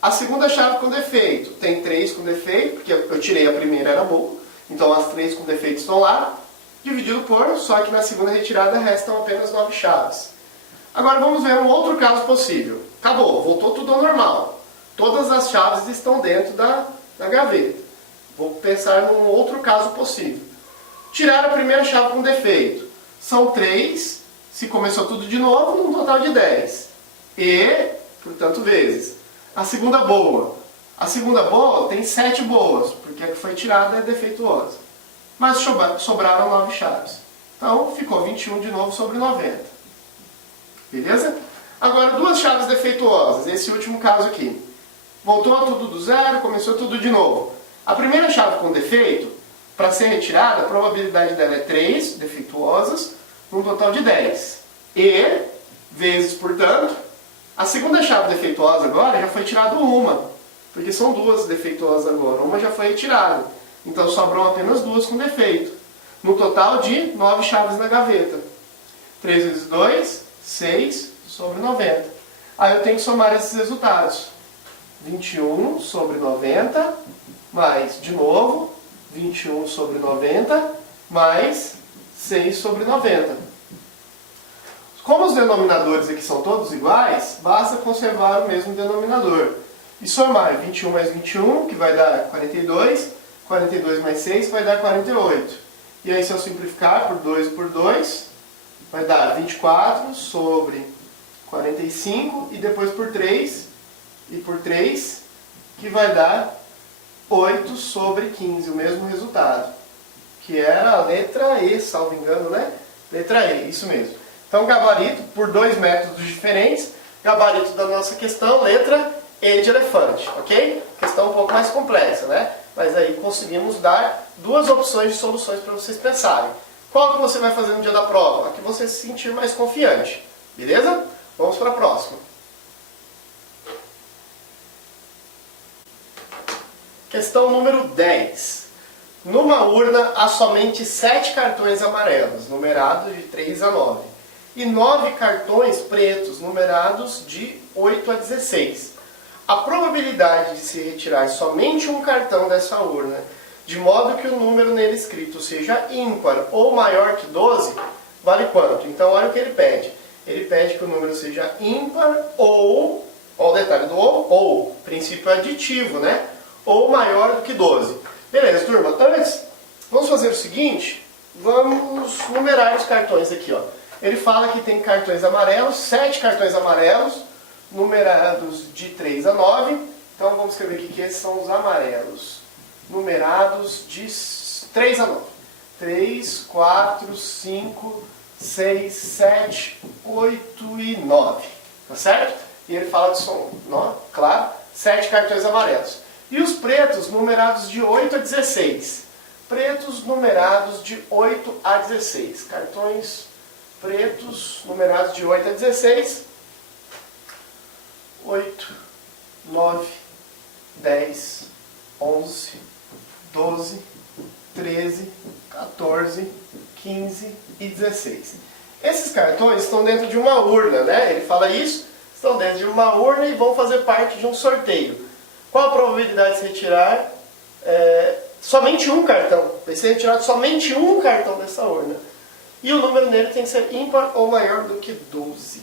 A segunda chave com defeito, tem 3 com defeito, porque eu tirei a primeira, era boa. Então as 3 com defeito estão lá, dividido por, só que na segunda retirada restam apenas 9 chaves. Agora vamos ver um outro caso possível. Acabou, voltou tudo ao normal. Todas as chaves estão dentro da gaveta. Vou pensar num outro caso possível. Tirar a primeira chave com defeito. São 3, se começou tudo de novo, num total de 10. E, portanto, vezes. A segunda boa. A segunda boa tem 7 boas, porque a que foi tirada é defeituosa. Mas sobraram 9 chaves. Então, ficou 21 de novo sobre 90. Beleza? Agora, duas chaves defeituosas. Esse último caso aqui. Voltou tudo do zero, começou tudo de novo. A primeira chave com defeito, para ser retirada, a probabilidade dela é 3 defeituosas, num total de 10. E, vezes, portanto, a segunda chave defeituosa agora já foi tirada uma. Porque são duas defeituosas agora. Uma já foi retirada. Então sobram apenas duas com defeito. No total de 9 chaves na gaveta. 3 vezes 2, 6 sobre 90. Aí eu tenho que somar esses resultados. 21 sobre 90, mais, de novo, 21 sobre 90, mais 6 sobre 90. Como os denominadores aqui são todos iguais, basta conservar o mesmo denominador. E somar 21 mais 21, que vai dar 42, 42 mais 6 vai dar 48. E aí se eu simplificar por 2 e por 2, vai dar 24 sobre 45 e depois por 3 e por 3, que vai dar 8 sobre 15, o mesmo resultado. Que era a letra E, salvo engano, né? Letra E, isso mesmo. Então gabarito, por dois métodos diferentes, gabarito da nossa questão, letra E de elefante, ok? Questão um pouco mais complexa, né? Mas aí conseguimos dar duas opções de soluções para vocês pensarem. Qual que você vai fazer no dia da prova? A que você se sentir mais confiante, beleza? Vamos para a próxima. Questão número 10. Numa urna há somente 7 cartões amarelos, numerados de 3 a 9, e 9 cartões pretos, numerados de 8 a 16. A probabilidade de se retirar somente um cartão dessa urna, de modo que o número nele escrito seja ímpar ou maior que 12, vale quanto? Então olha o que ele pede. Ele pede que o número seja ímpar ou, olha o detalhe do ou, princípio aditivo, né? Ou maior do que 12. Beleza, turma. Antes, vamos fazer o seguinte, vamos numerar os cartões aqui, ó. Ele fala que tem cartões amarelos, 7 cartões amarelos, numerados de 3 a 9. Então vamos escrever aqui que esses são os amarelos, numerados de 3 a 9. 3, 4, 5, 6, 7, 8 e 9. Tá certo? E ele fala de som, claro, 7 cartões amarelos. E os pretos numerados de 8 a 16. Pretos numerados de 8 a 16. Cartões pretos numerados de 8 a 16. 8, 9, 10, 11, 12, 13, 14, 15 e 16. Esses cartões estão dentro de uma urna, né? Ele fala isso, estão dentro de uma urna e vão fazer parte de um sorteio. Qual a probabilidade de se retirar somente um cartão. Vai ser retirado somente um cartão dessa urna. E o número nele tem que ser ímpar ou maior do que 12.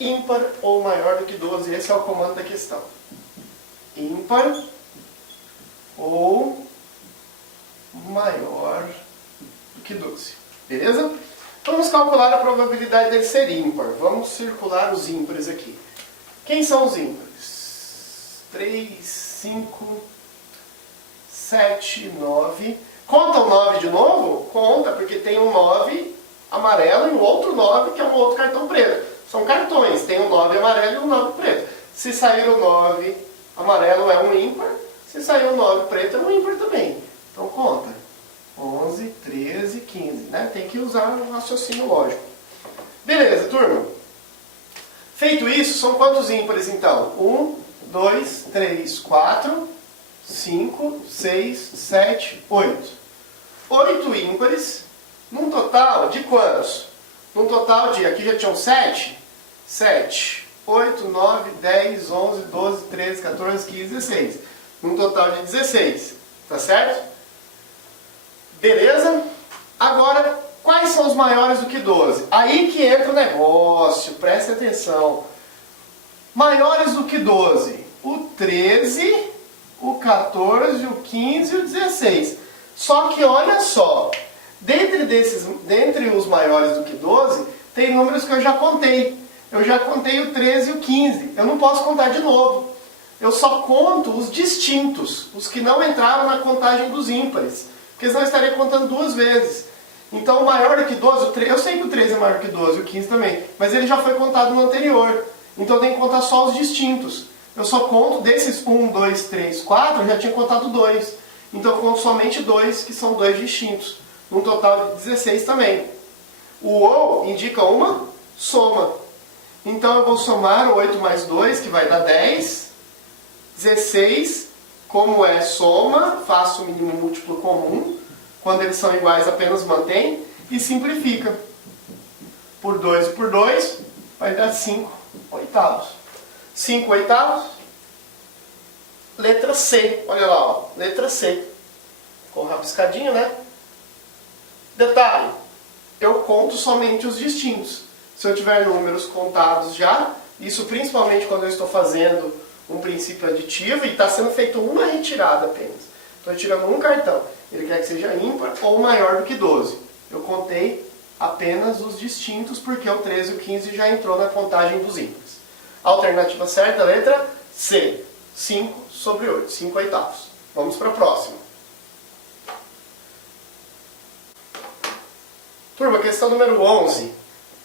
Ímpar ou maior do que 12. Esse é o comando da questão. Ímpar ou maior do que 12. Beleza? Vamos calcular a probabilidade dele ser ímpar. Vamos circular os ímpares aqui. Quem são os ímpares? 3, 5, 7, 9. Conta o 9 de novo? Conta, porque tem um 9 amarelo e um outro 9 que é um outro cartão preto. São cartões, tem um 9 amarelo e um 9 preto. Se sair o 9 amarelo é um ímpar, se sair o 9 preto é um ímpar também. Então conta. 11, 13, 15. Né? Tem que usar um raciocínio lógico. Beleza, turma? Feito isso, são quantos ímpares então? 1, 2, 3, 4, 5, 6, 7, 8. 8 ímpares, num total de quantos? Num total de, aqui já tinham 7? 7, 8, 9, 10, 11, 12, 13, 14, 15, 16. Num total de 16. Tá certo? Beleza? Agora, quais são os maiores do que 12? Aí que entra o negócio, preste atenção. Maiores do que 12. O 13, o 14, o 15 e o 16. Só que olha só, dentre os maiores do que 12, tem números que eu já contei. Eu já contei o 13 e o 15. Eu não posso contar de novo. Eu só conto os distintos, os que não entraram na contagem dos ímpares. Porque senão eu estaria contando duas vezes. Então, maior do que 12, eu sei que o 13 é maior que 12 e o 15 também, mas ele já foi contado no anterior. Então eu tenho que contar só os distintos. Eu só conto desses 1, 2, 3, 4, eu já tinha contado 2. Então eu conto somente 2, que são 2 distintos. Num total de 16 também. O ou indica uma soma. Então eu vou somar o 8 mais 2, que vai dar 10. 16, como é soma, faço o mínimo múltiplo comum. Quando eles são iguais, apenas mantém. E simplifica. Por 2 e por 2, vai dar 5 oitavos. 5 oitavos. Letra C. Olha lá, ó. Letra C. Com o rabiscadinho, né? Detalhe. Eu conto somente os distintos. Se eu tiver números contados já, isso principalmente quando eu estou fazendo um princípio aditivo e está sendo feito uma retirada apenas. Estou tirando um cartão. Ele quer que seja ímpar ou maior do que 12. Eu contei apenas os distintos porque o 13 e o 15 já entrou na contagem dos ímpares. Alternativa certa, letra C. 5 sobre 8, 5 oitavos. Vamos para a próxima. Turma, questão número 11.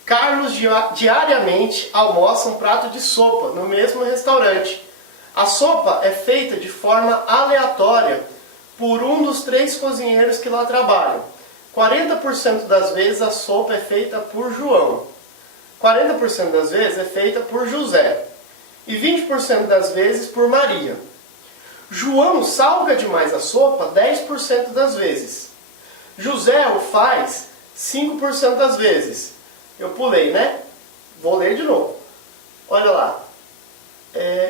Carlos diariamente almoça um prato de sopa no mesmo restaurante. A sopa é feita de forma aleatória por um dos 3 cozinheiros que lá trabalham. 40% das vezes a sopa é feita por João. 40% das vezes é feita por José. E 20% das vezes por Maria. João salga demais a sopa 10% das vezes. José o faz 5% das vezes. Eu pulei, né? Vou ler de novo. Olha lá.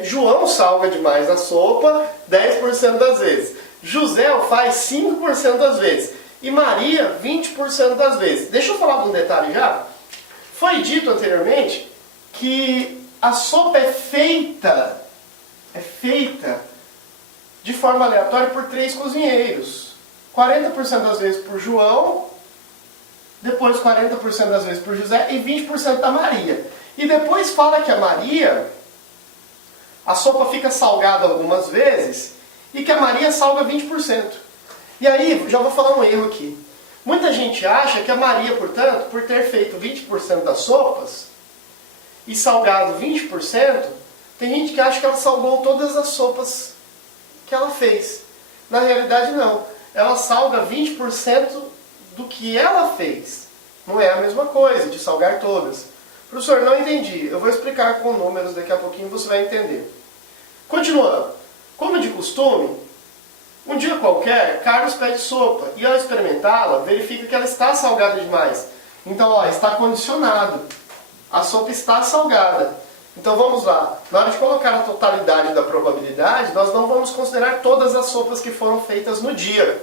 João salga demais a sopa 10% das vezes. José o faz 5% das vezes. E Maria 20% das vezes. Deixa eu falar de um detalhe já. Foi dito anteriormente que a sopa é feita de forma aleatória por 3 cozinheiros. 40% das vezes por João, depois 40% das vezes por José e 20% da Maria. E depois fala que a Maria, a sopa fica salgada algumas vezes e que a Maria salga 20%. E aí, já vou falar um erro aqui. Muita gente acha que a Maria, portanto, por ter feito 20% das sopas e salgado 20%, tem gente que acha que ela salgou todas as sopas que ela fez. Na realidade, não. Ela salga 20% do que ela fez. Não é a mesma coisa de salgar todas. Professor, não entendi. Eu vou explicar com números daqui a pouquinho, você vai entender. Continuando. Como de costume, um dia qualquer, Carlos pede sopa e ao experimentá-la, verifica que ela está salgada demais. Então, ó, está condicionado. A sopa está salgada. Então vamos lá. Na hora de colocar a totalidade da probabilidade, nós não vamos considerar todas as sopas que foram feitas no dia.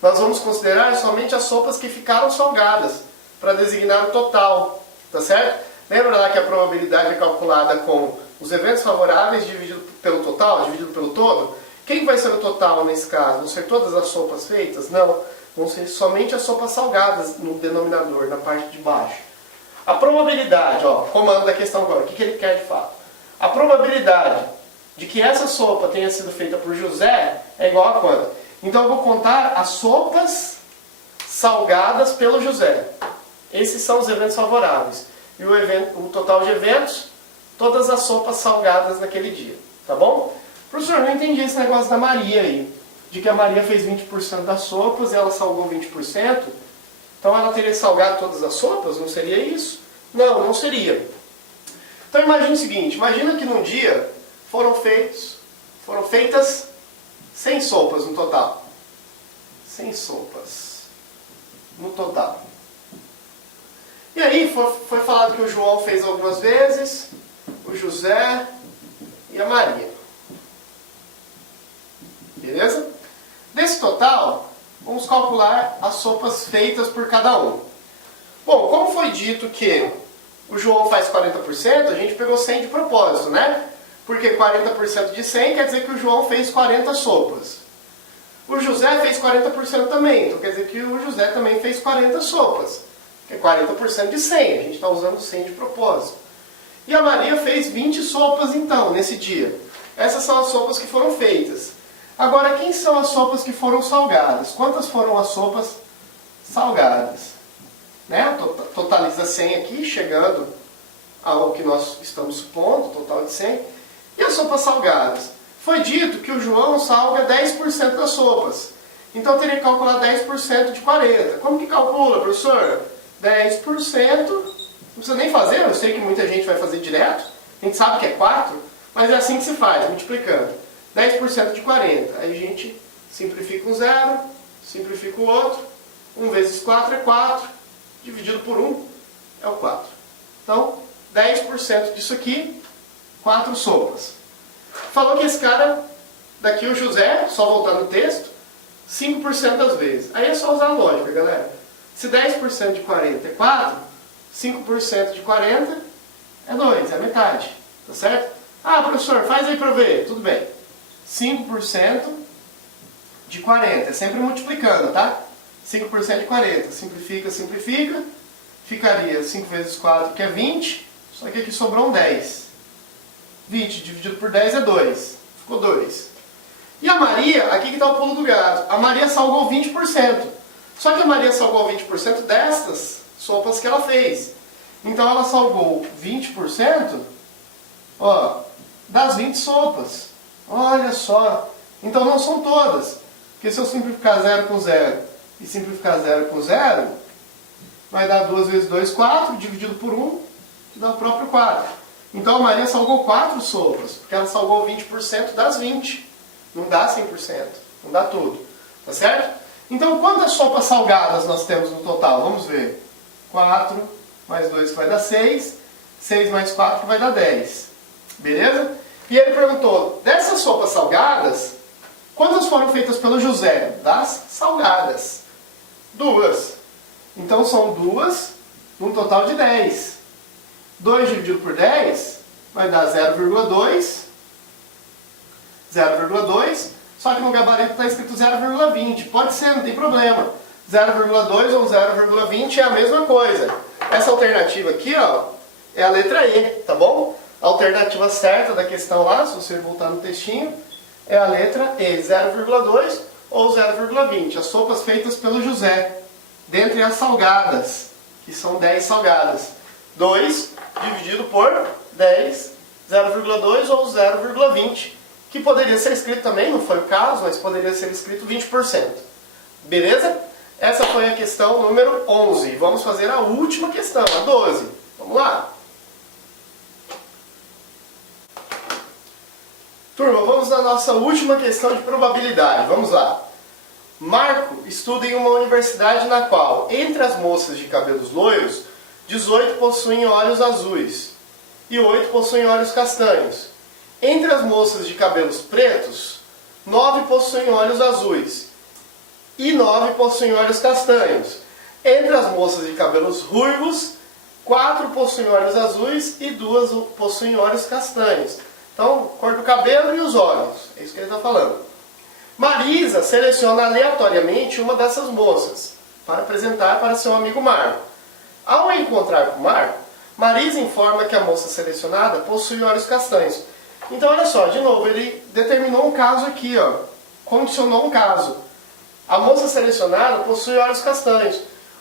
Nós vamos considerar somente as sopas que ficaram salgadas, para designar o total. Tá certo? Lembra lá que a probabilidade é calculada com os eventos favoráveis dividido pelo total, dividido pelo todo? Quem vai ser o total nesse caso? Vão ser todas as sopas feitas? Não. Vão ser somente as sopas salgadas no denominador, na parte de baixo. A probabilidade, ó, comando da questão agora, o que ele quer de fato? A probabilidade de que essa sopa tenha sido feita por José é igual a quanto? Então eu vou contar as sopas salgadas pelo José. Esses são os eventos favoráveis. E o total de eventos, todas as sopas salgadas naquele dia. Tá bom? Professor, não entendi esse negócio da Maria aí. De que a Maria fez 20% das sopas e ela salgou 20%. Então ela teria salgado todas as sopas? Não seria isso? Não, não seria. Então imagine o seguinte, imagina que num dia foram feitas 100 sopas no total. 100 sopas no total. E aí foi falado que o João fez algumas vezes, o José e a Maria. Beleza? Desse total, vamos calcular as sopas feitas por cada um. Bom, como foi dito que o João faz 40%, a gente pegou 100 de propósito, né? Porque 40% de 100 quer dizer que o João fez 40 sopas. O José fez 40% também, então quer dizer que o José também fez 40 sopas. Que é 40% de 100, a gente está usando 100 de propósito. E a Maria fez 20 sopas então, nesse dia. Essas são as sopas que foram feitas. Agora, quem são as sopas que foram salgadas? Quantas foram as sopas salgadas? Né? Totaliza 100 aqui, chegando ao que nós estamos supondo, total de 100. E as sopas salgadas? Foi dito que o João salga 10% das sopas. Então, teria que calcular 10% de 40. Como que calcula, professor? 10%, não precisa nem fazer, eu sei que muita gente vai fazer direto. A gente sabe que é 4, mas é assim que se faz, multiplicando. 10% de 40. Aí a gente simplifica um zero, simplifica o outro. 1 vezes 4 é 4. Dividido por 1 é o 4. Então, 10% disso aqui, 4 sopas. Falou que esse cara, daqui o José, só voltar no texto, 5% das vezes. Aí é só usar a lógica, galera. Se 10% de 40 é 4, 5% de 40 é 2, é metade. Tá certo? Ah, professor, faz aí para eu ver. Tudo bem. 5% de 40. É sempre multiplicando, tá? 5% de 40. Simplifica, simplifica. Ficaria 5 vezes 4, que é 20. Só que aqui sobrou um 10. 20 dividido por 10 é 2. Ficou 2. E a Maria, aqui que está o pulo do gato. A Maria salgou 20%. Só que a Maria salgou 20% destas sopas que ela fez. Então ela salgou 20%, ó, das 20 sopas. Olha só. Então não são todas. Porque se eu simplificar 0 com 0 e simplificar 0 com 0, vai dar 2 vezes 2, 4, dividido por 1, que dá o próprio 4. Então a Maria salgou 4 sopas, porque ela salgou 20% das 20. Não dá 100%, não dá tudo. Tá certo? Então quantas sopas salgadas nós temos no total? Vamos ver. 4 mais 2 que vai dar 6. 6 mais 4 que vai dar 10. Beleza? E ele perguntou, dessas sopas salgadas, quantas foram feitas pelo José? Das salgadas. 2. Então são 2, num total de 10. 2 dividido por 10 vai dar 0,2. 0,2. Só que no gabarito está escrito 0,20. Pode ser, não tem problema. 0,2 ou 0,20 é a mesma coisa. Essa alternativa aqui, ó, é a letra E, tá bom? A alternativa certa da questão lá, se você voltar no textinho, é a letra E, 0,2 ou 0,20. As sopas feitas pelo José, dentre as salgadas, que são 10 salgadas. 2 dividido por 10, 0,2 ou 0,20. Que poderia ser escrito também, não foi o caso, mas poderia ser escrito 20%. Beleza? Essa foi a questão número 11. Vamos fazer a última questão, a 12. Vamos lá? Turma, vamos na nossa última questão de probabilidade. Vamos lá. Marco estuda em uma universidade na qual, entre as moças de cabelos loiros, 18 possuem olhos azuis e 8 possuem olhos castanhos. Entre as moças de cabelos pretos, 9 possuem olhos azuis e 9 possuem olhos castanhos. Entre as moças de cabelos ruivos, 4 possuem olhos azuis e 2 possuem olhos castanhos. Então, cor do cabelo e os olhos. É isso que ele está falando. Marisa seleciona aleatoriamente uma dessas moças para apresentar para seu amigo Marco. Ao encontrar com Marco, Marisa informa que a moça selecionada possui olhos castanhos. Então, olha só, de novo, ele determinou um caso aqui, ó, condicionou um caso. A moça selecionada possui olhos castanhos.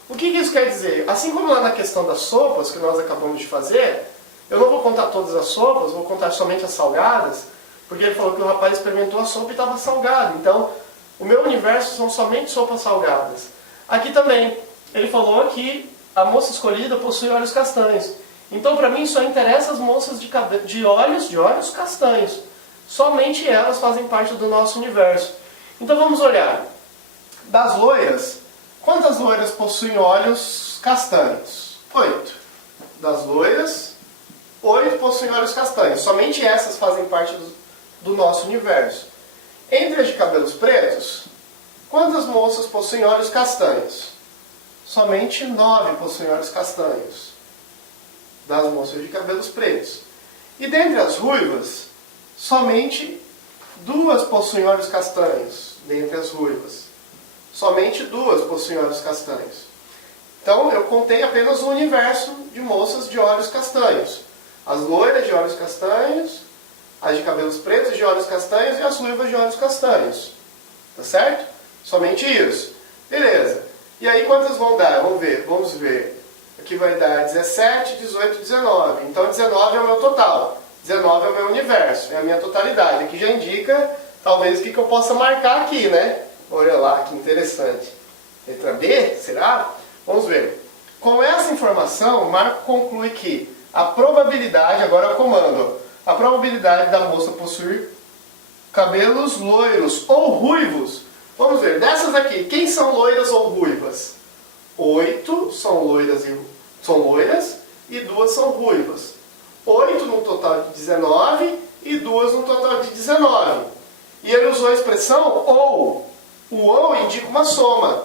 O que isso quer dizer? Assim como lá na questão das sopas, que nós acabamos de fazer, eu não vou contar todas as sopas, vou contar somente as salgadas, porque ele falou que o rapaz experimentou a sopa e estava salgado. Então, o meu universo são somente sopas salgadas. Aqui também, ele falou que a moça escolhida possui olhos castanhos. Então, para mim, só interessa as moças de olhos castanhos. Somente elas fazem parte do nosso universo. Então, vamos olhar. Das loiras, quantas loiras possuem olhos castanhos? 8. Das loiras, 8 possuem olhos castanhos. Somente essas fazem parte do nosso universo. Entre as de cabelos pretos, quantas moças possuem olhos castanhos? Somente 9 possuem olhos castanhos. Das moças de cabelos pretos. E dentre as ruivas, somente 2 possuem olhos castanhos. Dentre as ruivas. Somente 2 possuem olhos castanhos. Então, eu contei apenas o universo de moças de olhos castanhos. As loiras de olhos castanhos, as de cabelos pretos de olhos castanhos e as ruivas de olhos castanhos. Tá certo? Somente isso. Beleza. E aí quantas vão dar? Vamos ver. Aqui vai dar 17, 18, 19. Então 19 é o meu total. 19 é o meu universo, é a minha totalidade. Aqui já indica, talvez, o que eu possa marcar aqui, né? Olha lá, que interessante. Letra B, será? Vamos ver. Com essa informação, Marco conclui que a probabilidade, agora é o comando, a probabilidade da moça possuir cabelos loiros ou ruivos. Vamos ver, dessas aqui, quem são loiras ou ruivas? 8 são loiras e 2 são ruivas. 8 no total de 19 e 2 no total de 19. E ele usou a expressão ou. O ou indica uma soma.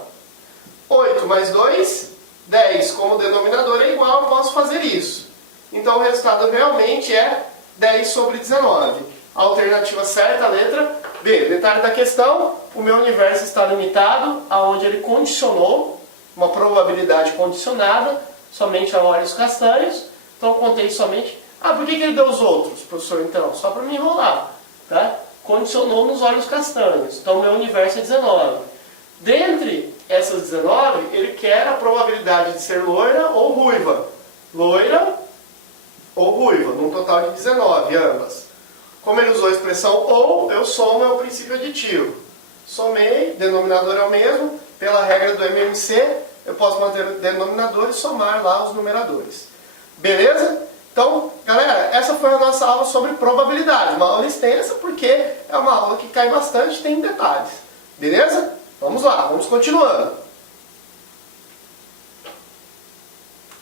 8 mais 2, 10. Como o denominador é igual, eu posso fazer isso. Então o resultado realmente é 10 sobre 19. A alternativa certa, a letra B. Detalhe da questão, o meu universo está limitado aonde ele condicionou, uma probabilidade condicionada, somente a olhos castanhos. Então eu contei somente... Ah, por que ele deu os outros, professor, então? Só para me enrolar. Tá? Condicionou nos olhos castanhos. Então o meu universo é 19. Dentre essas 19, ele quer a probabilidade de ser loira ou ruiva. Loira ou ruiva, num total de 19, ambas. Como ele usou a expressão ou, eu somo é o princípio aditivo. Somei, denominador é o mesmo, pela regra do MMC, eu posso manter o denominador e somar lá os numeradores. Beleza? Então, galera, essa foi a nossa aula sobre probabilidade. Uma aula extensa porque é uma aula que cai bastante, tem detalhes. Beleza? Vamos lá, vamos continuando.